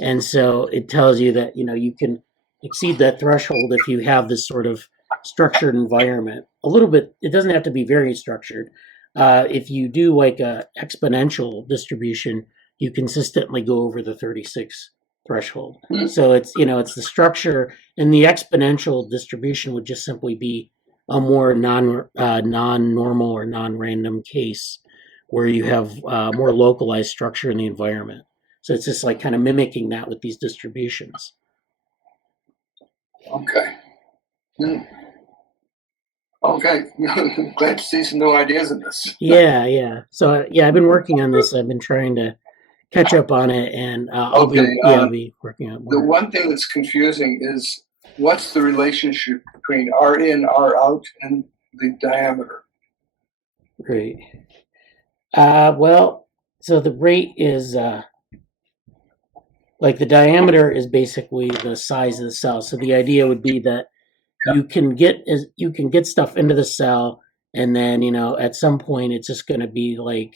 And so it tells you that, you can exceed that threshold if you have this sort of structured environment. A little bit, it doesn't have to be very structured. If you do like a exponential distribution, you consistently go over the 36 threshold. So it's it's the structure, and the exponential distribution would just simply be a more non-normal or non-random case where you have more localized structure in the environment. So it's just like kind of mimicking that with these distributions. Okay. Okay. Glad to see some new ideas in this. Yeah. So I've been working on this. I've been trying to catch up on it, and I'll be working on it more. The one thing that's confusing is what's the relationship between R in, R out, and the diameter? Right. Well, so the rate is like the diameter is basically the size of the cell. So the idea would be that you can get stuff into the cell, and then at some point it's just going to be like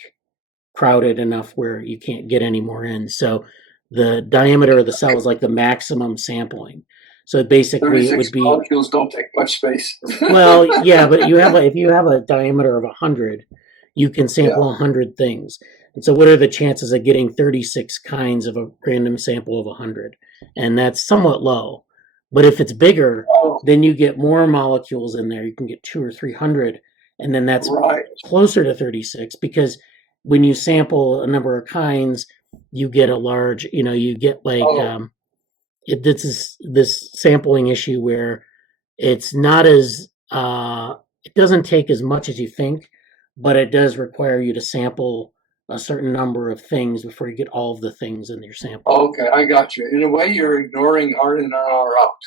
crowded enough where you can't get any more in. So the diameter of the cell is like the maximum sampling. So basically it would be molecules don't take much space. Well, yeah, but if you have a diameter of 100, you can sample 100 things. And so what are the chances of getting 36 kinds of a random sample of 100? And that's somewhat low. But if it's bigger, then you get more molecules in there. You can get 200 or 300, and then that's closer to 36, because when you sample a number of kinds, you get a large, you get like, this sampling issue where it's not as, it doesn't take as much as you think, but it does require you to sample a certain number of things before you get all of the things in your sample. Okay, I got you. In a way, you're ignoring R in, R out.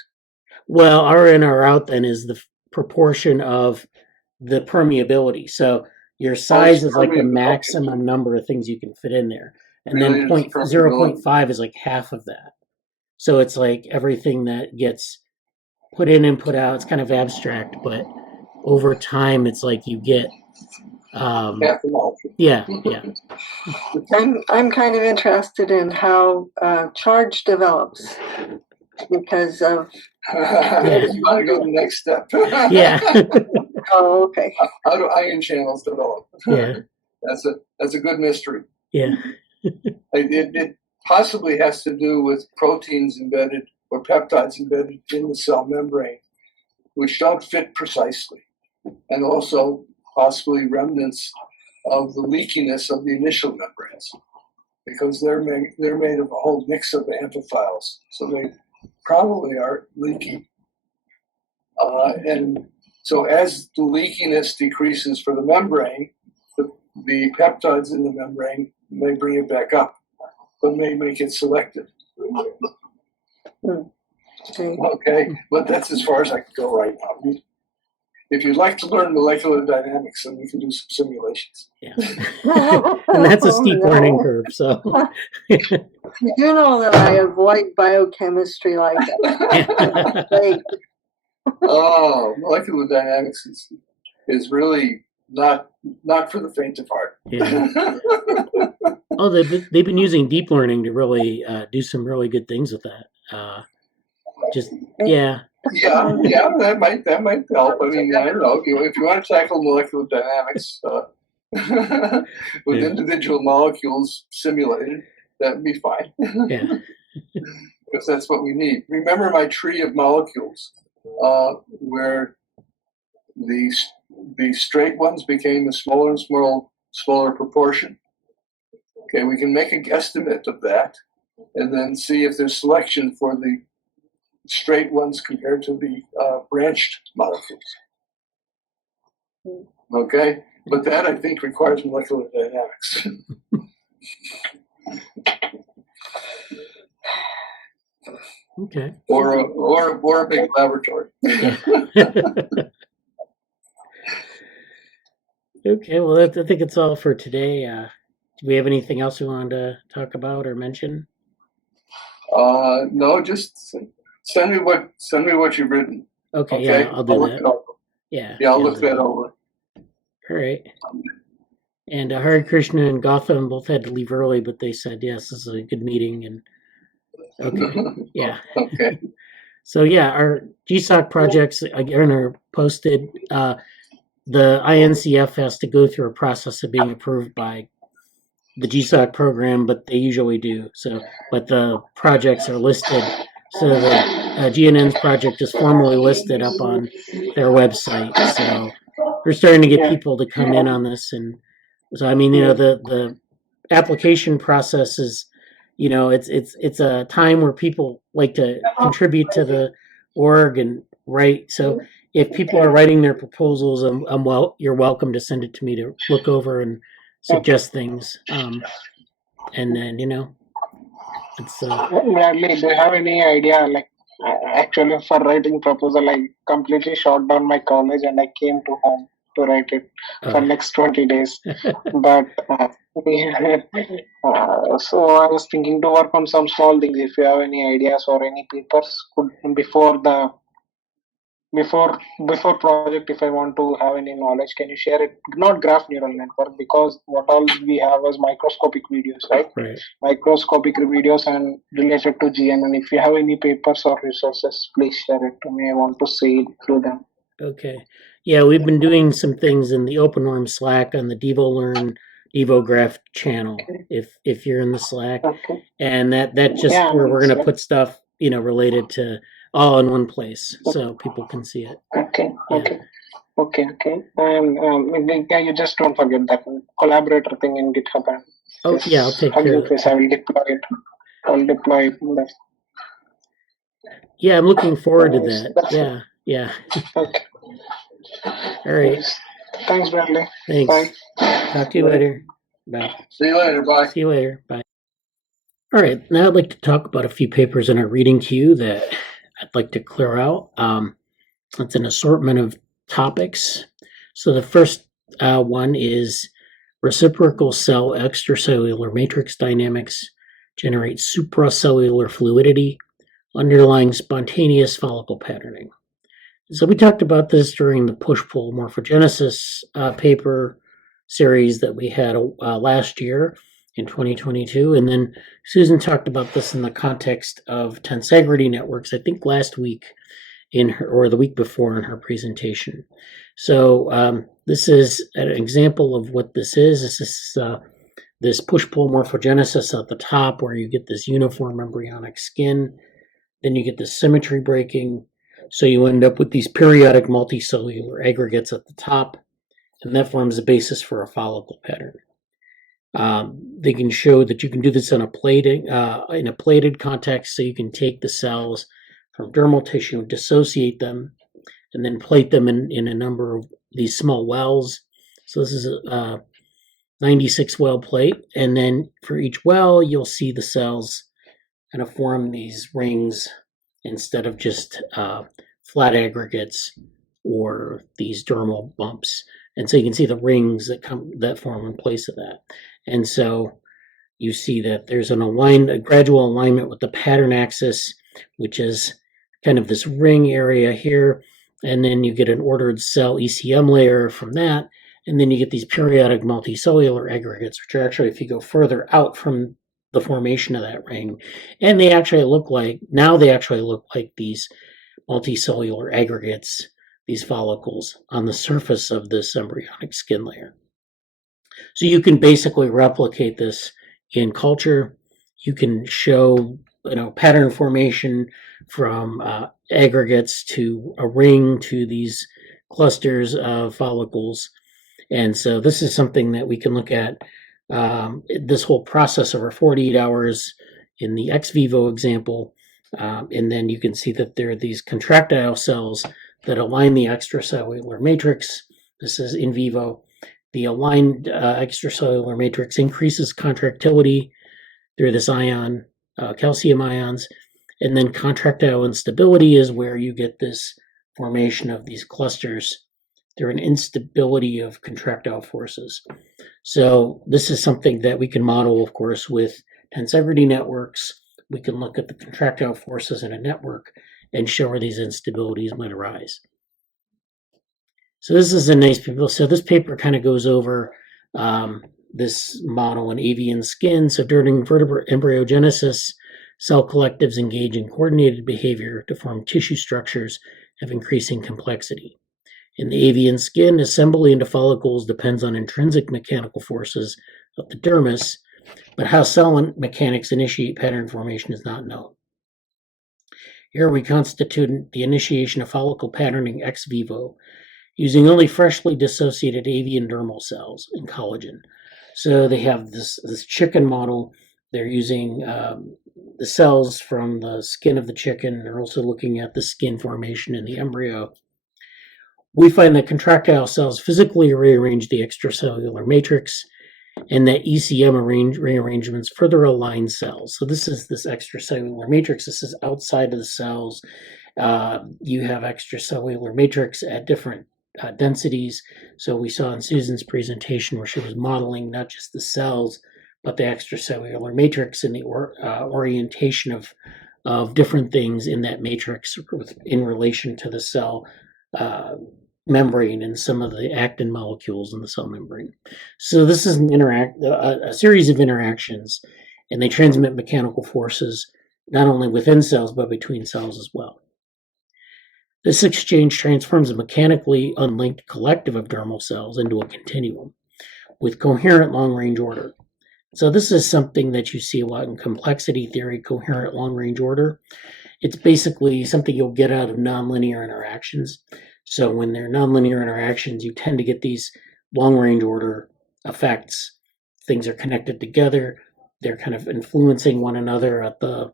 Well, R in, R out then is the proportion of the permeability. So your size is like the maximum number of things you can fit in there. and then Related to 0.5 is like half of that. So it's like everything that gets put in and put out. It's kind of abstract, but over time, it's like you get. half the molecule. Yeah. I'm kind of interested in how charge develops because of. You want to go to the next step. Yeah. Oh, okay. How do ion channels develop? Yeah. That's a good mystery. Yeah. It possibly has to do with proteins embedded or peptides embedded in the cell membrane, which don't fit precisely, and also possibly remnants of the leakiness of the initial membranes, because they're made of a whole mix of amphiphiles, so they probably are leaky. And so as the leakiness decreases for the membrane, the peptides in the membrane may bring it back up, but may make it selective. Okay, but that's as far as I can go right now. If you'd like to learn molecular dynamics, then we can do some simulations. Yeah. And that's a steep learning curve. So you do know that I avoid biochemistry like that. Like, oh, molecular dynamics is really not for the faint of heart. Yeah. Oh, they've been using deep learning to really do some really good things with that. Yeah, that might help. I mean, I don't know if you want to tackle molecular dynamics with individual molecules simulated, that'd be fine. Yeah, because that's what we need. Remember my tree of molecules, where the straight ones became a smaller and smaller proportion. Okay, we can make a guesstimate of that, and then see if there's selection for the straight ones compared to the branched molecules. Okay, but that I think requires molecular dynamics. Okay. Or a big laboratory. Okay, well, I think it's all for today. Do we have anything else we wanted to talk about or mention? No, just send me what you've written. Okay, yeah, I'll do that. Yeah, I'll look that over. All right. And Harikrishna and Gautham both had to leave early, but they said yes, this is a good meeting. And okay, yeah. Okay. So yeah, our GSOC projects again are posted. The INCF has to go through a process of being approved by the GSOC program, but they usually do. So, but the projects are listed. So the GNN's project is formally listed up on their website. So we're starting to get people to come in on this, and so I mean, the application process is, it's a time where people like to contribute to the org and write. So if people are writing their proposals, you're welcome to send it to me to look over and suggest things. And then, it's. Bradley, do you have any idea? Like, actually, for writing proposal, I completely shut down my college and I came to home to write it for next 20 days. But so I was thinking to work on some small things. If you have any ideas or any papers, before project, if I want to have any knowledge, can you share it? Not graph neural network, because what all we have is microscopic videos, right? Microscopic videos and related to GNN. If you have any papers or resources, please share it to me. I want to see through them. Okay. Yeah, we've been doing some things in the OpenWorm Slack on the DevoLearn DevoGraph channel. If you're in the Slack, and that just where we're going to put stuff related to all in one place, so people can see it. Okay. And you just don't forget that collaborator thing in GitHub. I'll take care of it. I will deploy it. I'll deploy it. Yeah, I'm looking forward to that. Yeah. Okay. All right. Thanks, Bradley. Thanks. Bye. Talk to you later. Bye. See you later. Bye. See you later. Bye. All right. Now I'd like to talk about a few papers in our reading queue that I'd like to clear out. It's an assortment of topics. So the first one is Reciprocal cell extracellular matrix dynamics generate supracellular fluidity underlying spontaneous follicle patterning. So we talked about this during the push-pull morphogenesis paper series that we had last year in 2022. And then Susan talked about this in the context of tensegrity networks, I think last week or the week before in her presentation. So this is an example of what this is. This is this push-pull morphogenesis at the top where you get this uniform embryonic skin. Then you get the symmetry breaking. So you end up with these periodic multicellular aggregates at the top, and that forms the basis for a follicle pattern. They can show that you can do this in a plated context, so you can take the cells from dermal tissue and dissociate them, and then plate them in a number of these small wells. So this is a 96 well plate, and then for each well, you'll see the cells kind of form these rings instead of just flat aggregates or these dermal bumps. And so you can see the rings that form in place of that. And so you see that there's a gradual alignment with the pattern axis, which is kind of this ring area here. And then you get an ordered cell ECM layer from that. And then you get these periodic multicellular aggregates, which are actually, if you go further out from the formation of that ring, and they actually look like these multicellular aggregates, these follicles on the surface of this embryonic skin layer. So you can basically replicate this in culture. You can show pattern formation from aggregates to a ring to these clusters of follicles. And so this is something that we can look at this whole process over 48 hours in the ex vivo example. And then you can see that there are these contractile cells that align the extracellular matrix. This is in vivo. The aligned extracellular matrix increases contractility through this ion, calcium ions. And then contractile instability is where you get this formation of these clusters through an instability of contractile forces. So this is something that we can model, of course, with tensegrity networks. We can look at the contractile forces in a network and show where these instabilities might arise. So this is a nice paper. So this paper kind of goes over this model in avian skin. So during vertebrate embryogenesis, cell collectives engage in coordinated behavior to form tissue structures of increasing complexity. In the avian skin, assembly into follicles depends on intrinsic mechanical forces of the dermis, but how cell mechanics initiate pattern formation is not known. Here we constitute the initiation of follicle patterning ex vivo using only freshly dissociated avian dermal cells and collagen. So they have this chicken model. They're using the cells from the skin of the chicken. They're also looking at the skin formation in the embryo. We find that contractile cells physically rearrange the extracellular matrix, and that ECM rearrangements further align cells. So this is this extracellular matrix. This is outside of the cells. You have extracellular matrix at different densities. So we saw in Susan's presentation where she was modeling not just the cells, but the extracellular matrix and the orientation of different things in that matrix in relation to the cell membrane and some of the actin molecules in the cell membrane. So this is a series of interactions, and they transmit mechanical forces not only within cells, but between cells as well. This exchange transforms a mechanically unlinked collective of dermal cells into a continuum with coherent long-range order. So this is something that you see a lot in complexity theory, coherent long-range order. It's basically something you'll get out of nonlinear interactions. So when there are nonlinear interactions, you tend to get these long-range order effects. Things are connected together. They're kind of influencing one another at the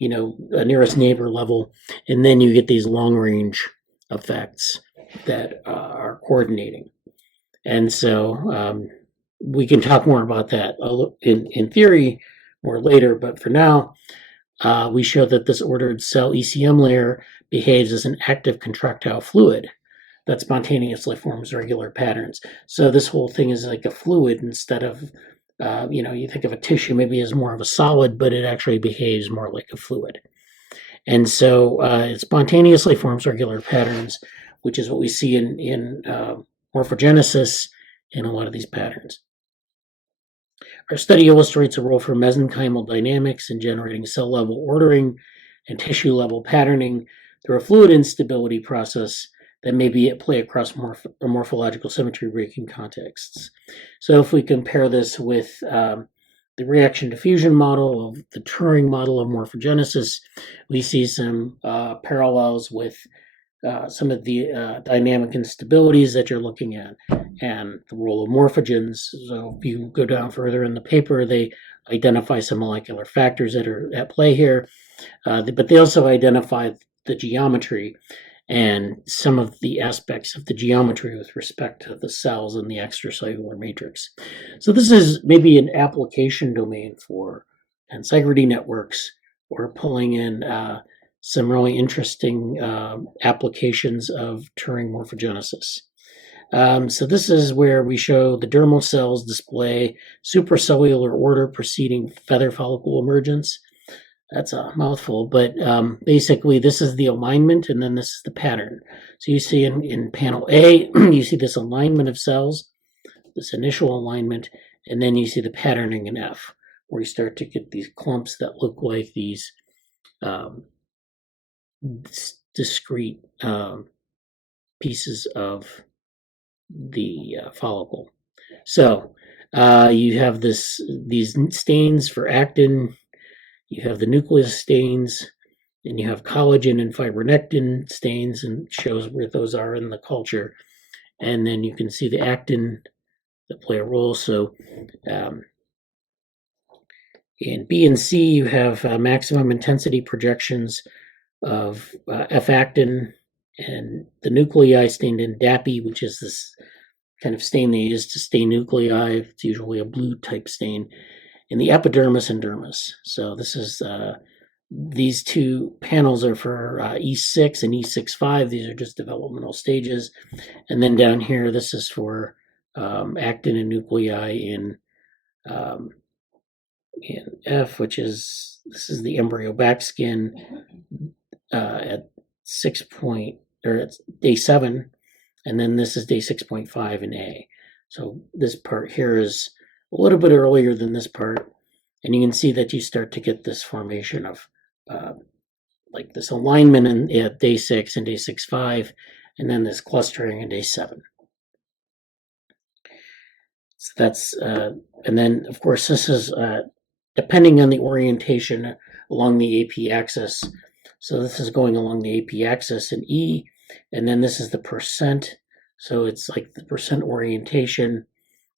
nearest neighbor level. And then you get these long-range effects that are coordinating. And so we can talk more about that in theory more later. But for now, we show that this ordered cell ECM layer behaves as an active contractile fluid that spontaneously forms regular patterns. So this whole thing is like a fluid instead of, you think of a tissue maybe as more of a solid, but it actually behaves more like a fluid. And so it spontaneously forms regular patterns, which is what we see in morphogenesis in a lot of these patterns. Our study illustrates a role for mesenchymal dynamics in generating cell-level ordering and tissue-level patterning through a fluid instability process that may be at play across morphological symmetry breaking contexts. So if we compare this with the reaction diffusion model of the Turing model of morphogenesis, we see some parallels with some of the dynamic instabilities that you're looking at and the role of morphogens. So if you go down further in the paper, they identify some molecular factors that are at play here, but they also identify the geometry and some of the aspects of the geometry with respect to the cells in the extracellular matrix. So this is maybe an application domain for tensegrity networks or pulling in some really interesting applications of Turing morphogenesis. So this is where we show the dermal cells display supracellular order preceding feather follicle emergence. That's a mouthful, but basically this is the alignment and then this is the pattern. So you see in panel A, you see this alignment of cells, this initial alignment, and then you see the patterning in F, where you start to get these clumps that look like these discrete pieces of the follicle. So you have these stains for actin, you have the nucleus stains, and you have collagen and fibronectin stains, and shows where those are in the culture. And then you can see the actin that play a role. So in B and C, you have maximum intensity projections of F-actin and the nuclei stained in DAPI, which is this kind of stain they use to stain nuclei. It's usually a blue type stain. In the epidermis and dermis. So this is these two panels are for E6 and E6-5. These are just developmental stages. And then down here, this is for actin and nuclei in F, which is, this is the embryo backskin at it's day 7, and then this is day 6.5 in A. So this part here is a little bit earlier than this part, and you can see that you start to get this formation of like this alignment at day 6 and day 6.5, and then this clustering in day 7. So that's and then of course this is depending on the orientation along the AP axis. So this is going along the AP axis in E, and then this is the percent. So it's like the percent orientation,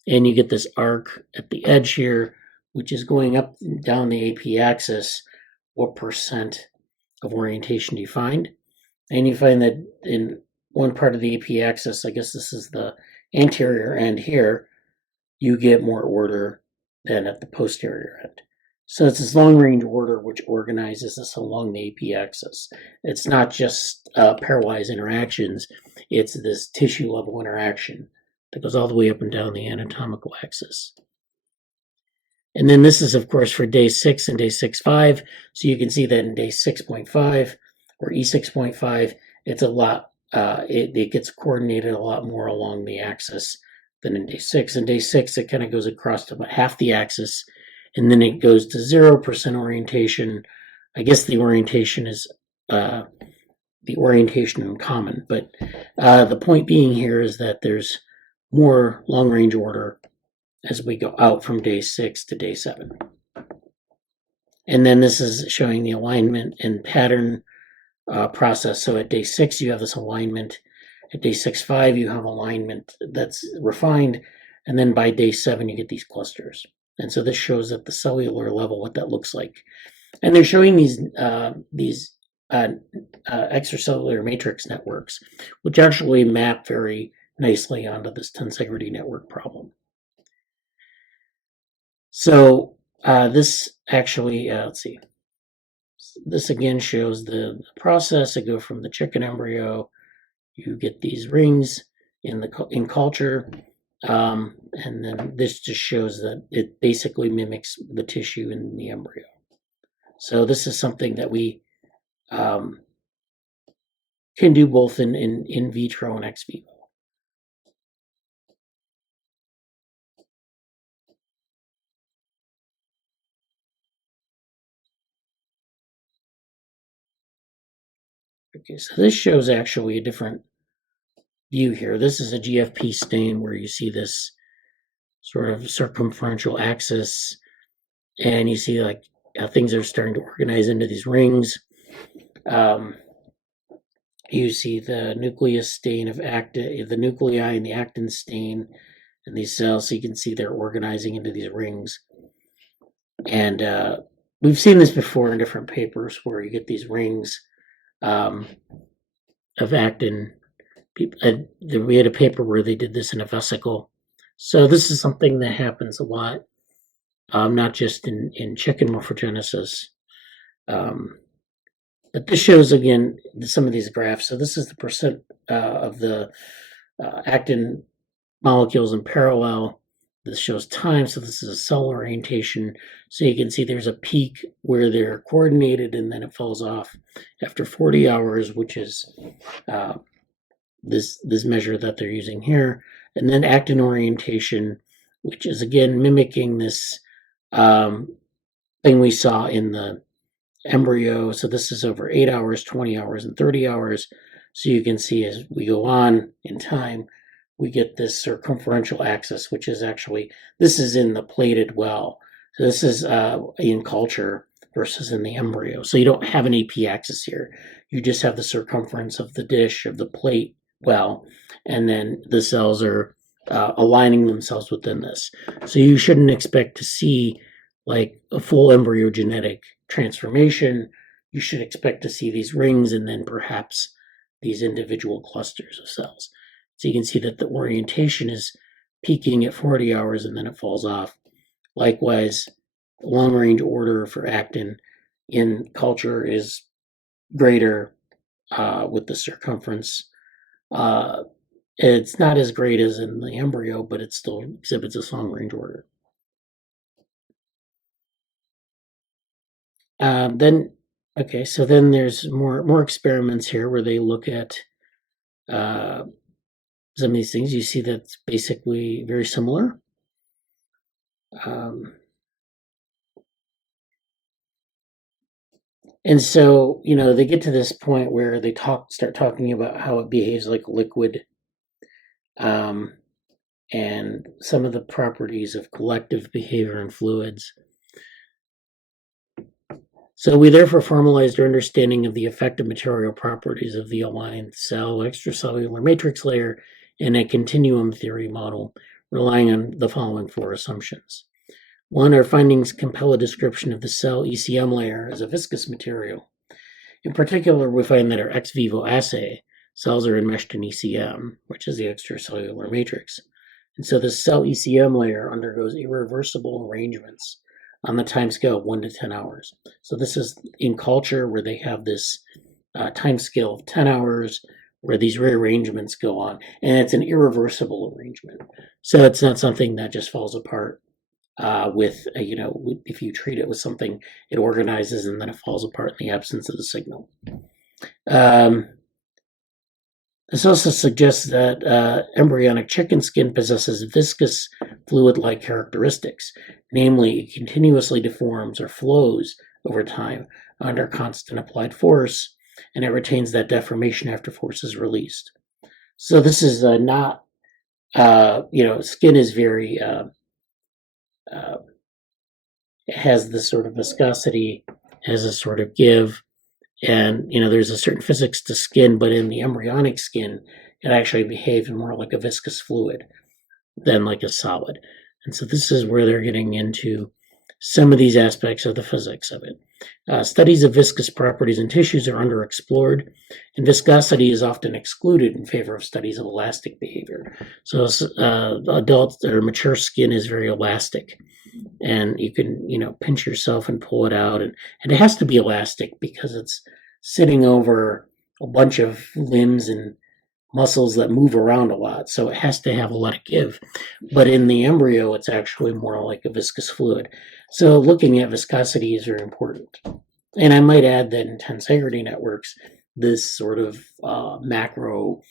and you get this arc at the edge here, which is going up and down the AP axis. What percent of orientation do you find? And you find that in one part of the AP axis, I guess this is the anterior end here, you get more order than at the posterior end. So it's this long-range order which organizes this along the AP axis. It's not just pairwise interactions, it's this tissue-level interaction that goes all the way up and down the anatomical axis. And then this is, of course, for day 6 and day 6.5. So you can see that in day 6.5 or E6.5, it's a lot, it gets coordinated a lot more along the axis than in day 6. In day 6, it kind of goes across to about half the axis, and then it goes to 0% orientation. I guess the orientation is the orientation in common, but the point being here is that there's more long-range order as we go out from day 6 to day 7. And then this is showing the alignment and pattern process. So at day 6, you have this alignment. At day 6.5, you have alignment that's refined. And then by day 7, you get these clusters. And so this shows at the cellular level what that looks like. And they're showing these extracellular matrix networks, which actually map very nicely onto this tensegrity network problem. So this actually, let's see, this again shows the process. I go from the chicken embryo, you get these rings in culture, and then this just shows that it basically mimics the tissue in the embryo. So this is something that we can do both in vitro and ex vivo. Okay, so this shows actually a different view here. This is a GFP stain where you see this sort of circumferential axis, and you see like how things are starting to organize into these rings. You see the nucleus stain of actin, the nuclei and the actin stain in these cells, so you can see they're organizing into these rings. And we've seen this before in different papers where you get these rings of actin. We had a paper where they did this in a vesicle. So this is something that happens a lot, not just in chicken morphogenesis. But this shows, again, some of these graphs. So this is the percent of the actin molecules in parallel. This shows time, so this is a cell orientation. So you can see there's a peak where they're coordinated, and then it falls off after 40 hours, which is this measure that they're using here. And then actin orientation, which is, again, mimicking this thing we saw in the embryo. So this is over 8 hours, 20 hours, and 30 hours. So you can see as we go on in time, we get this circumferential axis, which is actually, this is in the plated well. So this is in culture versus in the embryo. So you don't have an AP axis here. You just have the circumference of the dish, of the plate well, and then the cells are aligning themselves within this. So you shouldn't expect to see like a full embryogenetic transformation. You should expect to see these rings and then perhaps these individual clusters of cells. So you can see that the orientation is peaking at 40 hours and then it falls off. Likewise, the long range order for actin in culture is greater with the circumference. It's not as great as in the embryo, but it still exhibits a long range order. So then there's more experiments here where they look at some of these things. You see that's basically very similar. And so, they get to this point where they start talking about how it behaves like liquid, and some of the properties of collective behavior in fluids. So we therefore formalized our understanding of the effective material properties of the aligned cell extracellular matrix layer in a continuum theory model, relying on the following 4 assumptions. 1, our findings compel a description of the cell ECM layer as a viscous material. In particular, we find that our ex vivo assay, cells are enmeshed in ECM, which is the extracellular matrix. And so the cell ECM layer undergoes irreversible arrangements on the time scale of 1 to 10 hours. So this is in culture where they have this time scale of 10 hours where these rearrangements go on, and it's an irreversible arrangement. So it's not something that just falls apart if you treat it with something, it organizes and then it falls apart in the absence of the signal. This also suggests that embryonic chicken skin possesses viscous fluid-like characteristics, namely it continuously deforms or flows over time under constant applied force, and it retains that deformation after force is released. So this is not, skin is very, it has this sort of viscosity, has a sort of give, and there's a certain physics to skin, but in the embryonic skin, it actually behaves more like a viscous fluid than like a solid. And so this is where they're getting into some of these aspects of the physics of it. Studies of viscous properties in tissues are underexplored, and viscosity is often excluded in favor of studies of elastic behavior. So adult or mature skin is very elastic, and you can pinch yourself and pull it out, and it has to be elastic because it's sitting over a bunch of limbs and muscles that move around a lot, so it has to have a lot of give. But in the embryo, it's actually more like a viscous fluid. So looking at viscosity is very important. And I might add that in tensegrity networks, this sort of macro,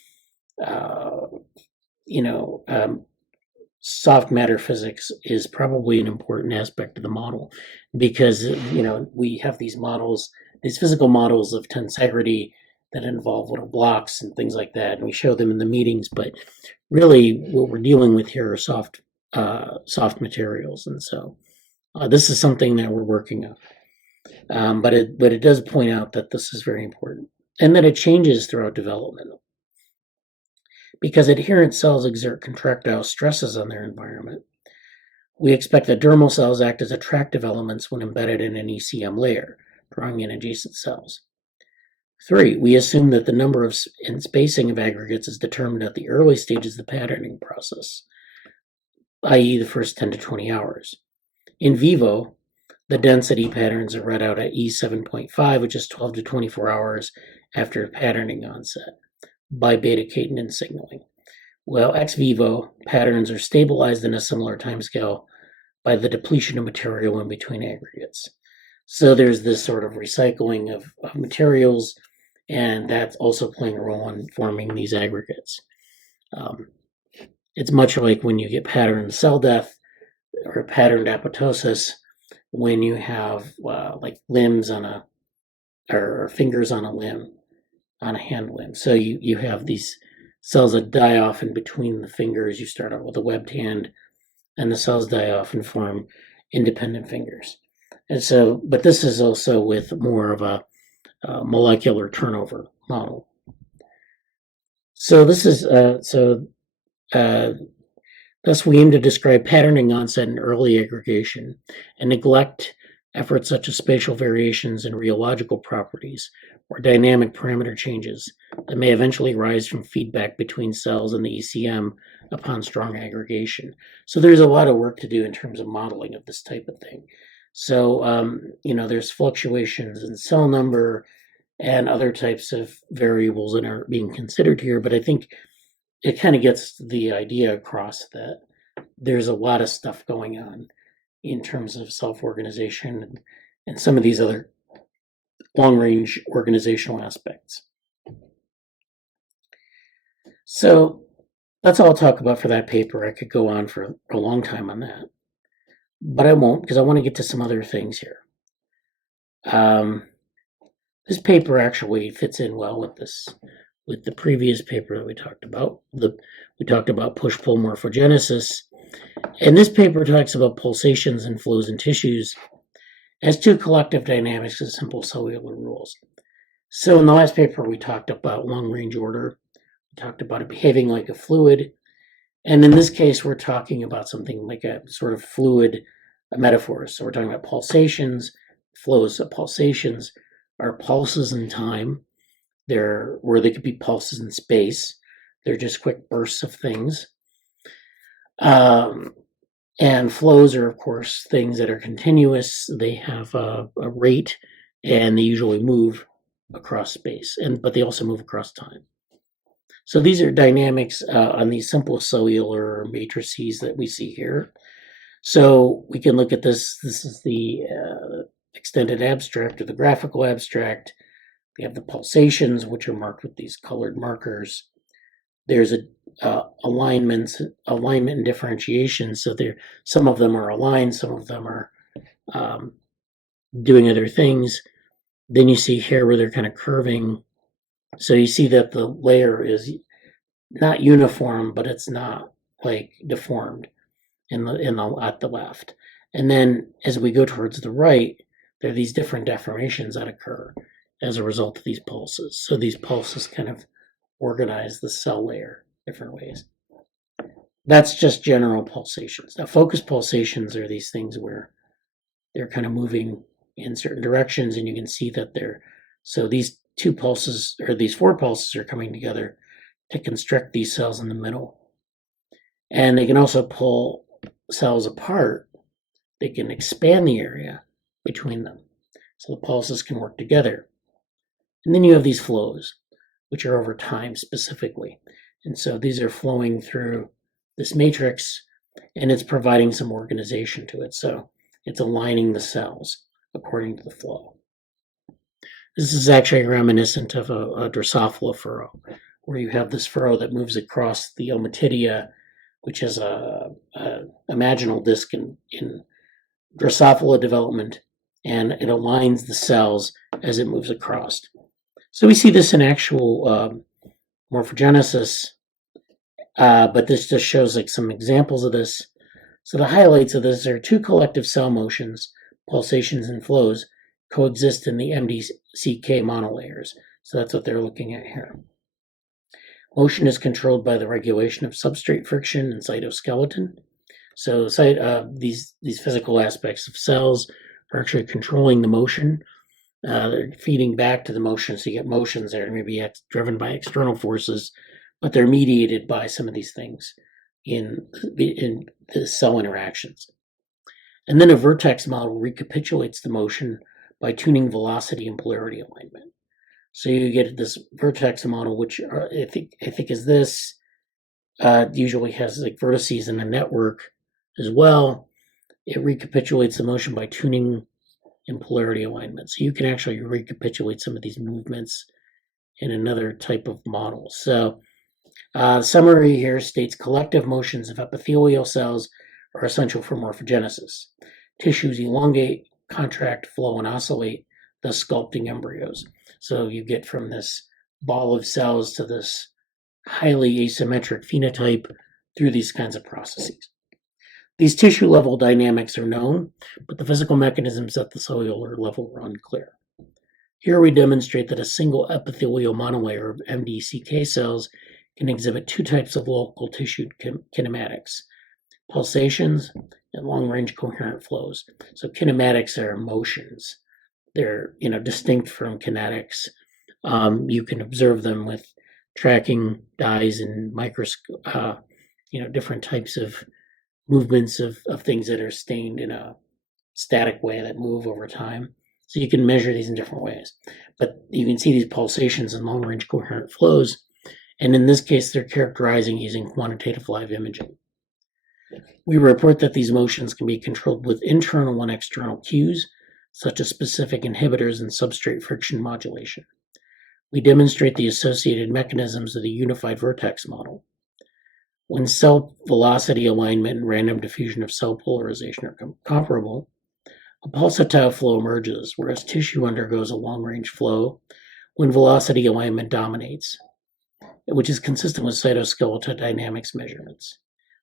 soft matter physics is probably an important aspect of the model, because we have these models, these physical models of tensegrity that involve little blocks and things like that, and we show them in the meetings. But really, what we're dealing with here are soft materials, and so this is something that we're working on. But it does point out that this is very important, and that it changes throughout development, because adherent cells exert contractile stresses on their environment. We expect that dermal cells act as attractive elements when embedded in an ECM layer, drawing in adjacent cells. 3, we assume that the number and spacing of aggregates is determined at the early stages of the patterning process, i.e. the first 10 to 20 hours. In vivo, the density patterns are read out at E7.5, which is 12 to 24 hours after patterning onset, by beta-catenin signaling. Well, ex vivo, patterns are stabilized in a similar timescale by the depletion of material in between aggregates. So there's this sort of recycling of materials, and that's also playing a role in forming these aggregates. It's much like when you get patterned cell death or patterned apoptosis, when you have like limbs or fingers on a limb, on a hand limb. So you have these cells that die off in between the fingers. You start out with a webbed hand, and the cells die off and form independent fingers. And so, but this is also with more of a molecular turnover model. So this is thus we aim to describe patterning onset and early aggregation, and neglect efforts such as spatial variations and rheological properties or dynamic parameter changes that may eventually rise from feedback between cells and the ECM upon strong aggregation. So there's a lot of work to do in terms of modeling of this type of thing. So, there's fluctuations in cell number and other types of variables that are being considered here, but I think it kind of gets the idea across that there's a lot of stuff going on in terms of self-organization and some of these other long-range organizational aspects. So that's all I'll talk about for that paper. I could go on for a long time on that, but I won't, because I want to get to some other things here. This paper actually fits in well with the previous paper that we talked about. We talked about push-pull morphogenesis, and this paper talks about pulsations and flows in tissues as two collective dynamics of simple cellular rules. So in the last paper, we talked about long-range order. We talked about it behaving like a fluid. And in this case, we're talking about something like a sort of fluid metaphor. So we're talking about pulsations, flows of pulsations are pulses in time. Where they could be pulses in space. They're just quick bursts of things. And flows are, of course, things that are continuous. They have a rate, and they usually move across space, but they also move across time. So these are dynamics on these simple cellular matrices that we see here. So we can look at this. This is the extended abstract or the graphical abstract. We have the pulsations, which are marked with these colored markers. There's alignment and differentiation. So some of them are aligned, some of them are doing other things. Then you see here where they're kind of curving. So you see that the layer is not uniform, but it's not like deformed at the left. And then as we go towards the right, there are these different deformations that occur as a result of these pulses. So these pulses kind of organize the cell layer different ways. That's just general pulsations. Now, focused pulsations are these things where they're kind of moving in certain directions, and you can see that so these two pulses, or these four pulses, are coming together to constrict these cells in the middle. And they can also pull cells apart. They can expand the area between them. So the pulses can work together. And then you have these flows. which are over time specifically. And so these are flowing through this matrix, and it's providing some organization to it. So it's aligning the cells according to the flow. This is actually reminiscent of a Drosophila furrow, where you have this furrow that moves across the ommatidia, which is a imaginal disc in Drosophila development, and it aligns the cells as it moves across. So we see this in actual morphogenesis, but this just shows like some examples of this. So the highlights of this are two collective cell motions, pulsations and flows, coexist in the MDCK monolayers. So that's what they're looking at here. Motion is controlled by the regulation of substrate friction and cytoskeleton. So these physical aspects of cells are actually controlling the motion. They're feeding back to the motion, so you get motions that are maybe driven by external forces, but they're mediated by some of these things in the cell interactions. And then a vertex model recapitulates the motion by tuning velocity and polarity alignment. So you get this vertex model, which I think is this. Usually has like vertices in a network as well. It recapitulates the motion by tuning and polarity alignment. So you can actually recapitulate some of these movements in another type of model. So summary here states collective motions of epithelial cells are essential for morphogenesis. Tissues elongate, contract, flow, and oscillate, thus sculpting embryos. So you get from this ball of cells to this highly asymmetric phenotype through these kinds of processes. These tissue level dynamics are known, but the physical mechanisms at the cellular level are unclear. Here we demonstrate that a single epithelial monolayer of MDCK cells can exhibit two types of local tissue kinematics, pulsations and long-range coherent flows. So kinematics are motions. They're distinct from kinetics. You can observe them with tracking dyes and microscope, different types of movements of things that are stained in a static way that move over time. So you can measure these in different ways. But you can see these pulsations and long-range coherent flows. And in this case, they're characterizing using quantitative live imaging. We report that these motions can be controlled with internal and external cues, such as specific inhibitors and substrate friction modulation. We demonstrate the associated mechanisms of the unified vertex model. When cell velocity alignment and random diffusion of cell polarization are comparable, a pulsatile flow emerges, whereas tissue undergoes a long-range flow when velocity alignment dominates, which is consistent with cytoskeletal dynamics measurements.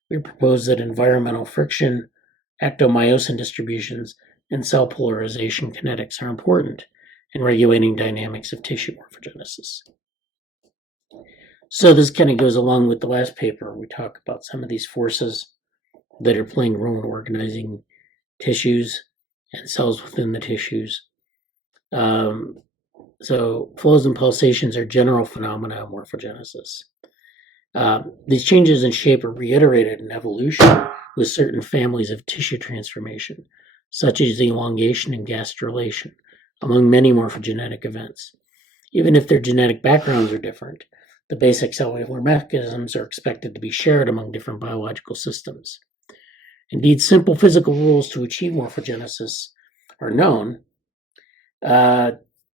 We propose that environmental friction, actomyosin distributions, and cell polarization kinetics are important in regulating dynamics of tissue morphogenesis. So this kind of goes along with the last paper. We talk about some of these forces that are playing a role in organizing tissues and cells within the tissues. So flows and pulsations are general phenomena of morphogenesis. These changes in shape are reiterated in evolution with certain families of tissue transformation, such as elongation and gastrulation, among many morphogenetic events. Even if their genetic backgrounds are different, the basic cellular mechanisms are expected to be shared among different biological systems. Indeed, simple physical rules to achieve morphogenesis are known.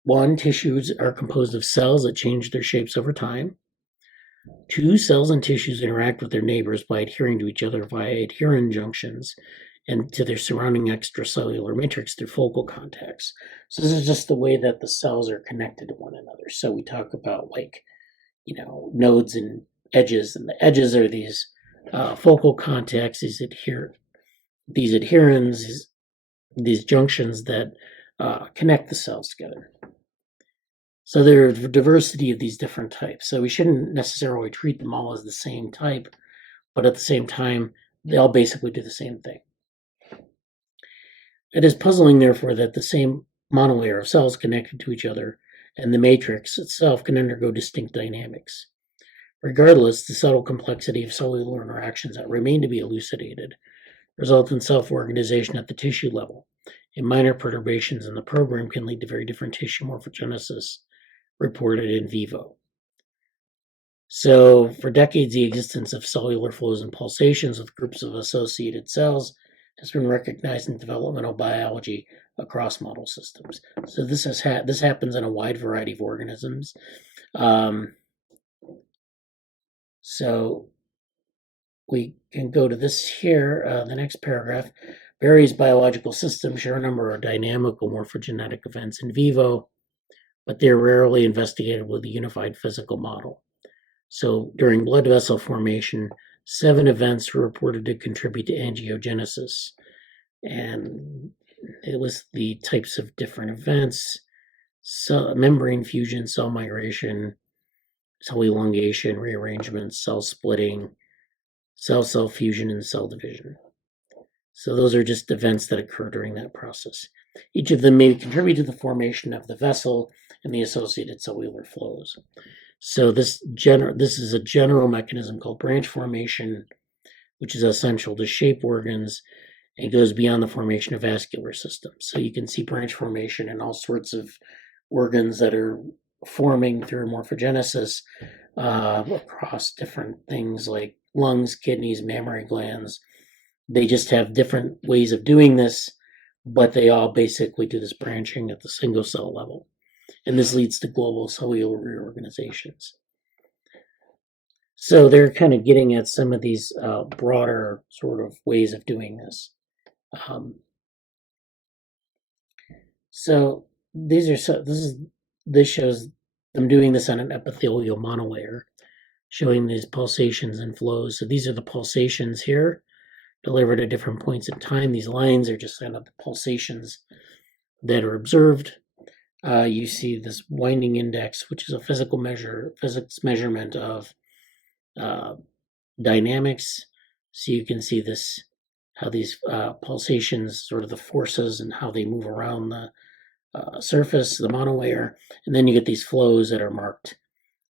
One, tissues are composed of cells that change their shapes over time. Two, cells and tissues interact with their neighbors by adhering to each other via adherent junctions and to their surrounding extracellular matrix through focal contacts. So this is just the way that the cells are connected to one another. So we talk about nodes and edges, and the edges are these focal contacts, these adherents, these junctions that connect the cells together. So there's a diversity of these different types. So we shouldn't necessarily treat them all as the same type, but at the same time, they all basically do the same thing. It is puzzling, therefore, that the same monolayer of cells connected to each other and the matrix itself can undergo distinct dynamics. Regardless, the subtle complexity of cellular interactions that remain to be elucidated result in self-organization at the tissue level, and minor perturbations in the program can lead to very different tissue morphogenesis reported in vivo. So for decades, the existence of cellular flows and pulsations with groups of associated cells has been recognized in developmental biology across model systems. So this happens in a wide variety of organisms. So we can go to this here, the next paragraph. Various biological systems share a number of dynamical morphogenetic events in vivo, but they're rarely investigated with a unified physical model. So during blood vessel formation, 7 events were reported to contribute to angiogenesis. And it was the types of different events: membrane fusion, cell migration, cell elongation, rearrangement, cell splitting, cell-cell fusion, and cell division. So those are just events that occur during that process. Each of them may contribute to the formation of the vessel and the associated cellular flows. So this is a general mechanism called branch formation, which is essential to shape organs and goes beyond the formation of vascular systems. So you can see branch formation in all sorts of organs that are forming through morphogenesis across different things like lungs, kidneys, mammary glands. They just have different ways of doing this, but they all basically do this branching at the single cell level. And this leads to global cellular reorganizations. So they're kind of getting at some of these broader sort of ways of doing this. So this shows them doing this on an epithelial monolayer, showing these pulsations and flows. So these are the pulsations here, delivered at different points in time. These lines are just kind of the pulsations that are observed. You see this winding index, which is a physics measurement of dynamics. So you can see this, how these pulsations, sort of the forces and how they move around the surface, the monolayer. And then you get these flows that are marked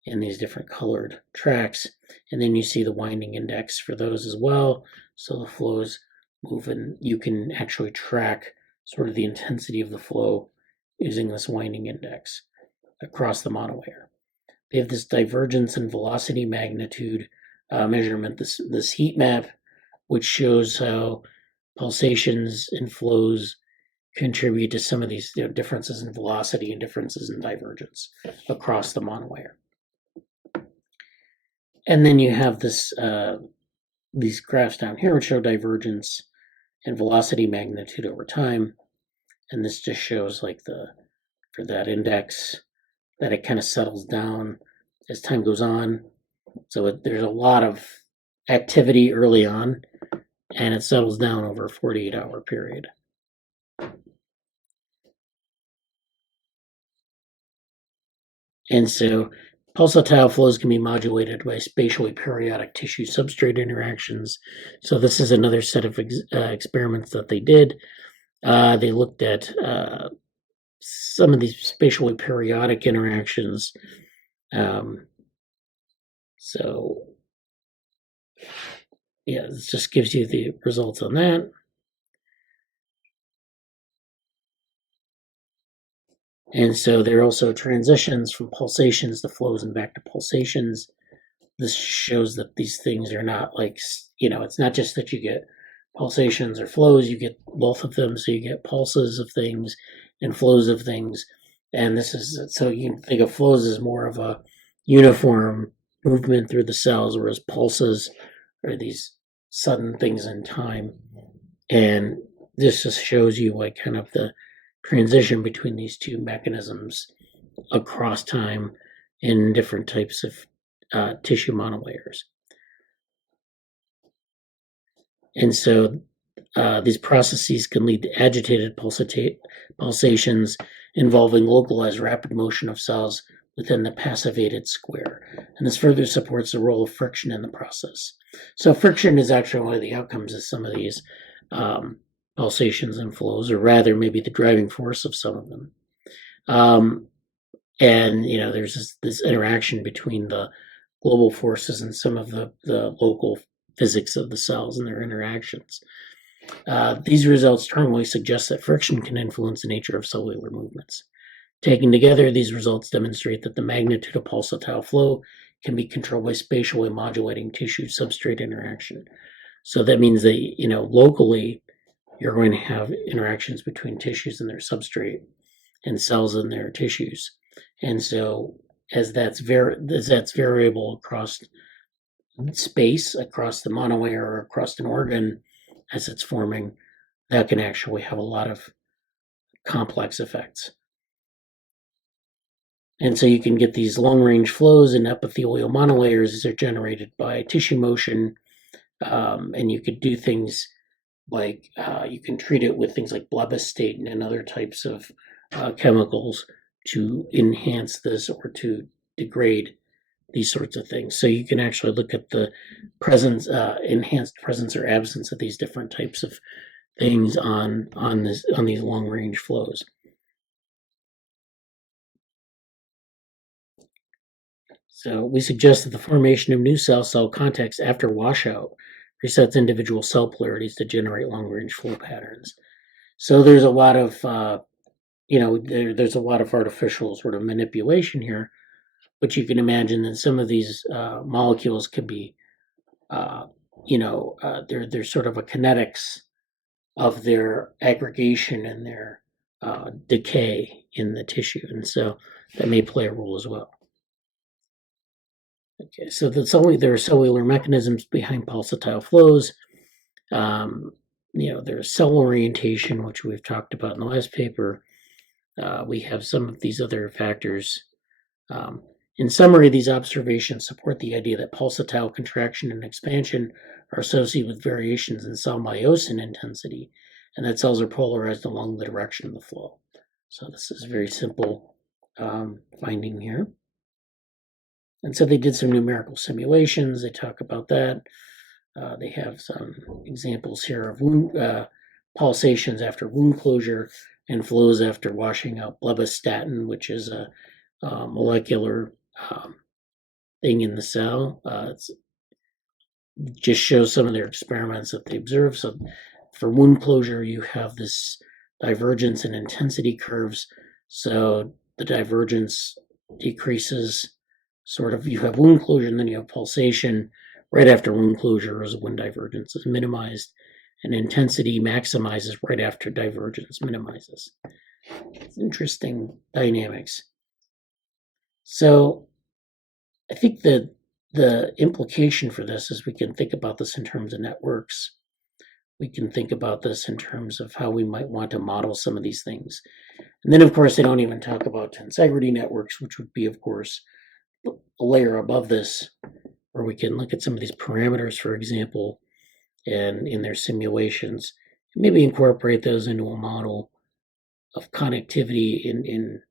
in these different colored tracks. And then you see the winding index for those as well. So the flows move, and you can actually track sort of the intensity of the flow using this winding index across the monolayer. They have this divergence and velocity magnitude measurement, this heat map, which shows how pulsations and flows contribute to some of these differences in velocity and differences in divergence across the monolayer. And then you have this these graphs down here which show divergence and velocity magnitude over time. And this just shows like for that index that it kind of settles down as time goes on. So there's a lot of activity early on, and it settles down over a 48-hour period. And so pulsatile flows can be modulated by spatially periodic tissue substrate interactions. So this is another set of experiments that they did. They looked at some of these spatially periodic interactions. So yeah, this just gives you the results on that. And so there are also transitions from pulsations to flows and back to pulsations. This shows that these things are not like, it's not just that you get pulsations or flows, you get both of them. So you get pulses of things and flows of things. And this is, so you can think of flows as more of a uniform movement through the cells, whereas pulses are these sudden things in time. And this just shows you like kind of the transition between these two mechanisms across time in different types of tissue monolayers. And so these processes can lead to agitated pulsations involving localized rapid motion of cells within the passivated square. And this further supports the role of friction in the process. So friction is actually one of the outcomes of some of these pulsations and flows, or rather maybe the driving force of some of them. And, there's this interaction between the global forces and some of the local physics of the cells and their interactions. These results strongly suggest that friction can influence the nature of cellular movements. Taken together, these results demonstrate that the magnitude of pulsatile flow can be controlled by spatially modulating tissue-substrate interaction. So that means that, locally, you're going to have interactions between tissues and their substrate and cells in their tissues. And so as that's variable across space, across the monolayer, or across an organ as it's forming, that can actually have a lot of complex effects. And so you can get these long-range flows in epithelial monolayers as they're generated by tissue motion. And you could do things like you can treat it with things like blebbistatin and other types of chemicals to enhance this or to degrade these sorts of things. So you can actually look at the presence, enhanced presence or absence of these different types of things on these long-range flows. So we suggest that the formation of new cell-cell contacts after washout resets individual cell polarities to generate long-range flow patterns. So there's a lot of, there's a lot of artificial sort of manipulation here, but you can imagine that some of these molecules could be, there's sort of a kinetics of their aggregation and their decay in the tissue, and so that may play a role as well. Okay, so there are cellular mechanisms behind pulsatile flows. There's cell orientation, which we've talked about in the last paper. We have some of these other factors. In summary, these observations support the idea that pulsatile contraction and expansion are associated with variations in cell myosin intensity, and that cells are polarized along the direction of the flow. So this is a very simple finding here. And so they did some numerical simulations. They talk about that. They have some examples here of pulsations after wound closure and flows after washing out blebbistatin, which is a molecular thing in the cell. It just shows some of their experiments that they observed. So for wound closure, you have this divergence in intensity curves. So the divergence decreases. Sort of, you have wound closure and then you have pulsation. Right after wound closure is when divergence is minimized, and intensity maximizes right after divergence minimizes. It's interesting dynamics. So I think that the implication for this is we can think about this in terms of networks. We can think about this in terms of how we might want to model some of these things. And then, of course, they don't even talk about tensegrity networks, which would be, of course, a layer above this, where we can look at some of these parameters, for example, and in their simulations, maybe incorporate those into a model of connectivity in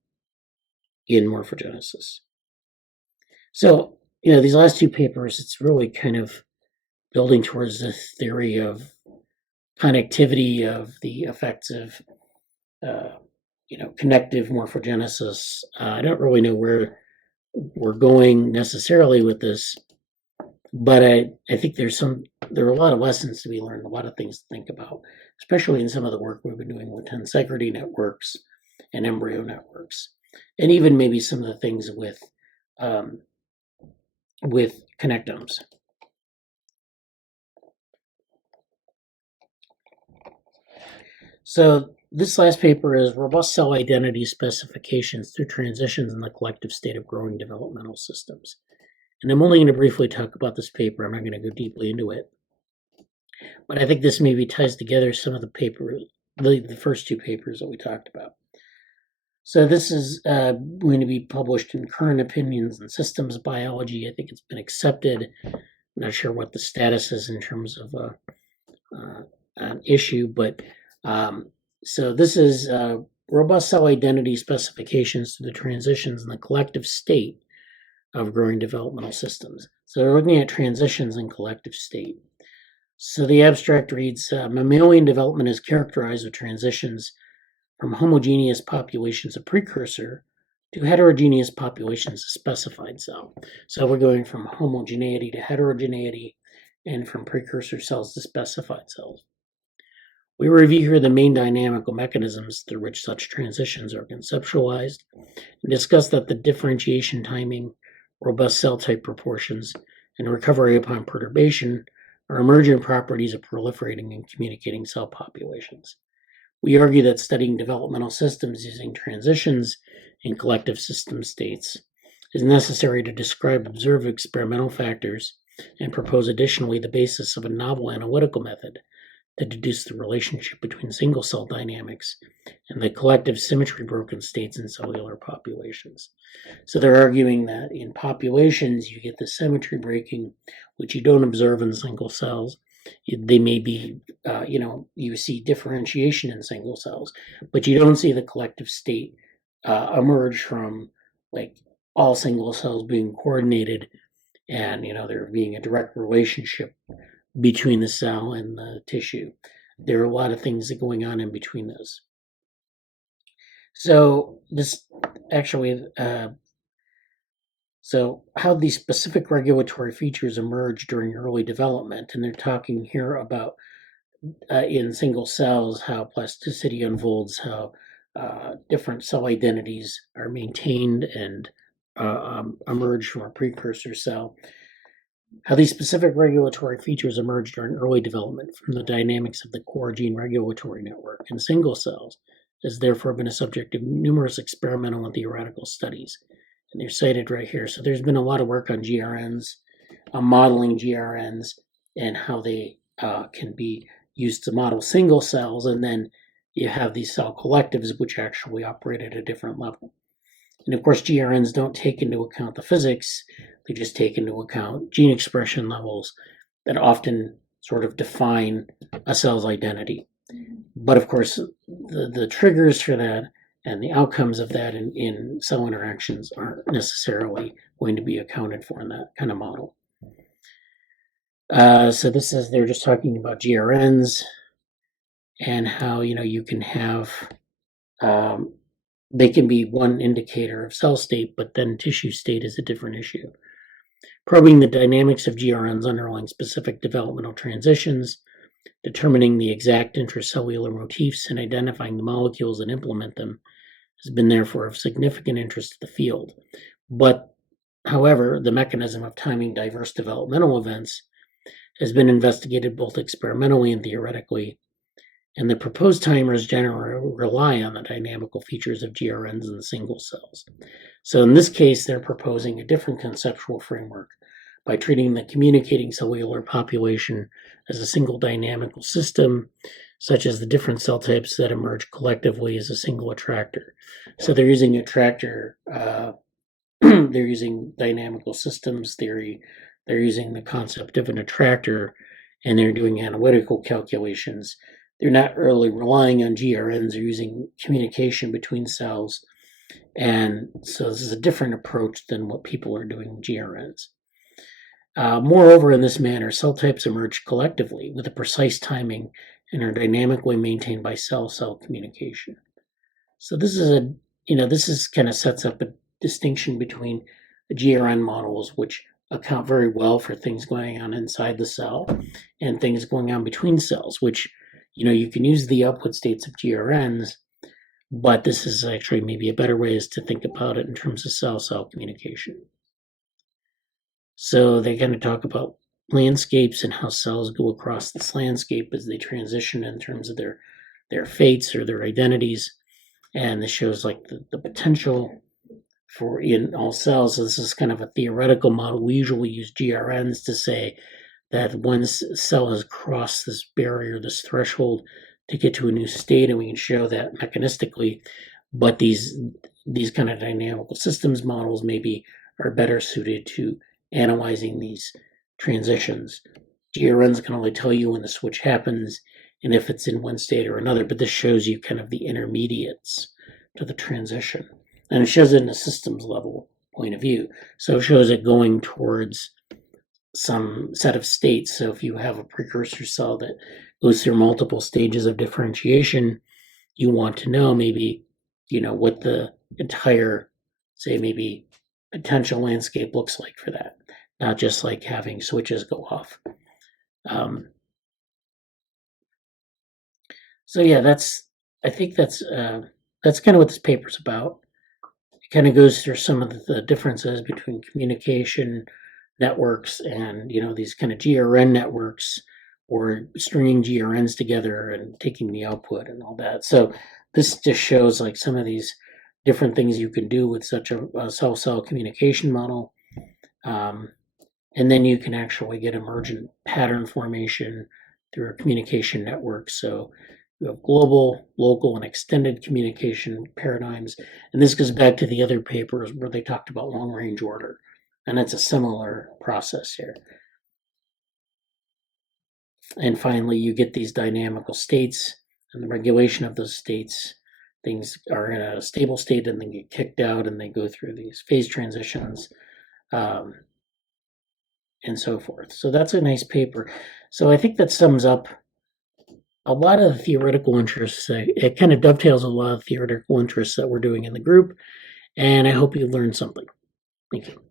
morphogenesis. So, these last two papers, it's really kind of building towards this theory of connectivity of the effects of, connective morphogenesis. I don't really know where we're going necessarily with this, but I think there are a lot of lessons to be learned, a lot of things to think about, especially in some of the work we've been doing with tensegrity networks and embryo networks, and even maybe some of the things with connectomes. So this last paper is Robust Cell Identity Specifications Through Transitions in the Collective State of Growing Developmental Systems. And I'm only going to briefly talk about this paper. I'm not going to go deeply into it. But I think this maybe ties together some of the papers, the first two papers that we talked about. So this is going to be published in Current Opinions in Systems Biology. I think it's been accepted. I'm not sure what the status is in terms of an issue, but so this is Robust Cell Identity Specifications to the Transitions in the Collective State of Growing Developmental Systems. So we're looking at transitions in collective state. So the abstract reads, mammalian development is characterized with transitions from homogeneous populations of precursor to heterogeneous populations of specified cell. So we're going from homogeneity to heterogeneity and from precursor cells to specified cells. We review here the main dynamical mechanisms through which such transitions are conceptualized and discuss that the differentiation timing robust cell type proportions, and recovery upon perturbation are emergent properties of proliferating and communicating cell populations. We argue that studying developmental systems using transitions in collective system states is necessary to describe observed experimental factors and propose additionally the basis of a novel analytical method to deduce the relationship between single cell dynamics and the collective symmetry broken states in cellular populations. So they're arguing that in populations you get the symmetry breaking, which you don't observe in single cells. They may be, you see differentiation in single cells, but you don't see the collective state emerge from like all single cells being coordinated and, there being a direct relationship between the cell and the tissue. There are a lot of things that are going on in between those. So this actually, so how these specific regulatory features emerge during early development, and they're talking here about in single cells how plasticity unfolds, how different cell identities are maintained and emerge from a precursor cell. How these specific regulatory features emerge during early development from the dynamics of the core gene regulatory network in single cells has therefore been a subject of numerous experimental and theoretical studies. And they're cited right here. So there's been a lot of work on GRNs, modeling GRNs, and how they can be used to model single cells. And then you have these cell collectives, which actually operate at a different level. And of course, GRNs don't take into account the physics. They just take into account gene expression levels that often sort of define a cell's identity. But of course, the triggers for that and the outcomes of that in cell interactions aren't necessarily going to be accounted for in that kind of model. So this is, they're just talking about GRNs and how, you can have, they can be one indicator of cell state, but then tissue state is a different issue. Probing the dynamics of GRNs underlying specific developmental transitions, determining the exact intracellular motifs, and identifying the molecules that implement them has been therefore of significant interest to the field. But, however, the mechanism of timing diverse developmental events has been investigated both experimentally and theoretically, and the proposed timers generally rely on the dynamical features of GRNs in the single cells. So in this case, they're proposing a different conceptual framework by treating the communicating cellular population as a single dynamical system, such as the different cell types that emerge collectively as a single attractor. So they're using attractor, they're using dynamical systems theory, they're using the concept of an attractor, and they're doing analytical calculations. They're not really relying on GRNs, they're using communication between cells. And so this is a different approach than what people are doing with GRNs. Moreover, in this manner, cell types emerge collectively with a precise timing and are dynamically maintained by cell-cell communication. So this is this kind of sets up a distinction between the GRN models, which account very well for things going on inside the cell, and things going on between cells, which, you can use the output states of GRNs, but this is actually maybe a better way is to think about it in terms of cell-cell communication. So they kind of talk about landscapes and how cells go across this landscape as they transition in terms of their fates or their identities. And this shows like the potential for in all cells. So this is kind of a theoretical model. We usually use GRNs to say that once a cell has crossed this barrier, this threshold to get to a new state, and we can show that mechanistically. But these kind of dynamical systems models maybe are better suited to analyzing these transitions. GRNs can only tell you when the switch happens and if it's in one state or another, but this shows you kind of the intermediates to the transition. And it shows it in a systems level point of view. So it shows it going towards some set of states. So if you have a precursor cell that goes through multiple stages of differentiation, you want to know maybe, what the entire, say, maybe potential landscape looks like for that, not just like having switches go off. So yeah, I think that's kind of what this paper's about. it kind of goes through some of the differences between communication networks and, these kind of GRN networks, or stringing GRNs together and taking the output and all that. So this just shows like some of these different things you can do with such a cell-cell communication model. And then you can actually get emergent pattern formation through a communication network. So you have global, local, and extended communication paradigms. And this goes back to the other papers where they talked about long-range order. And it's a similar process here. And finally, you get these dynamical states, and the regulation of those states. Things are in a stable state and then get kicked out, and they go through these phase transitions, and so forth. So that's a nice paper. So I think that sums up a lot of the theoretical interests. It kind of dovetails a lot of theoretical interests that we're doing in the group, and I hope you learned something. Thank you.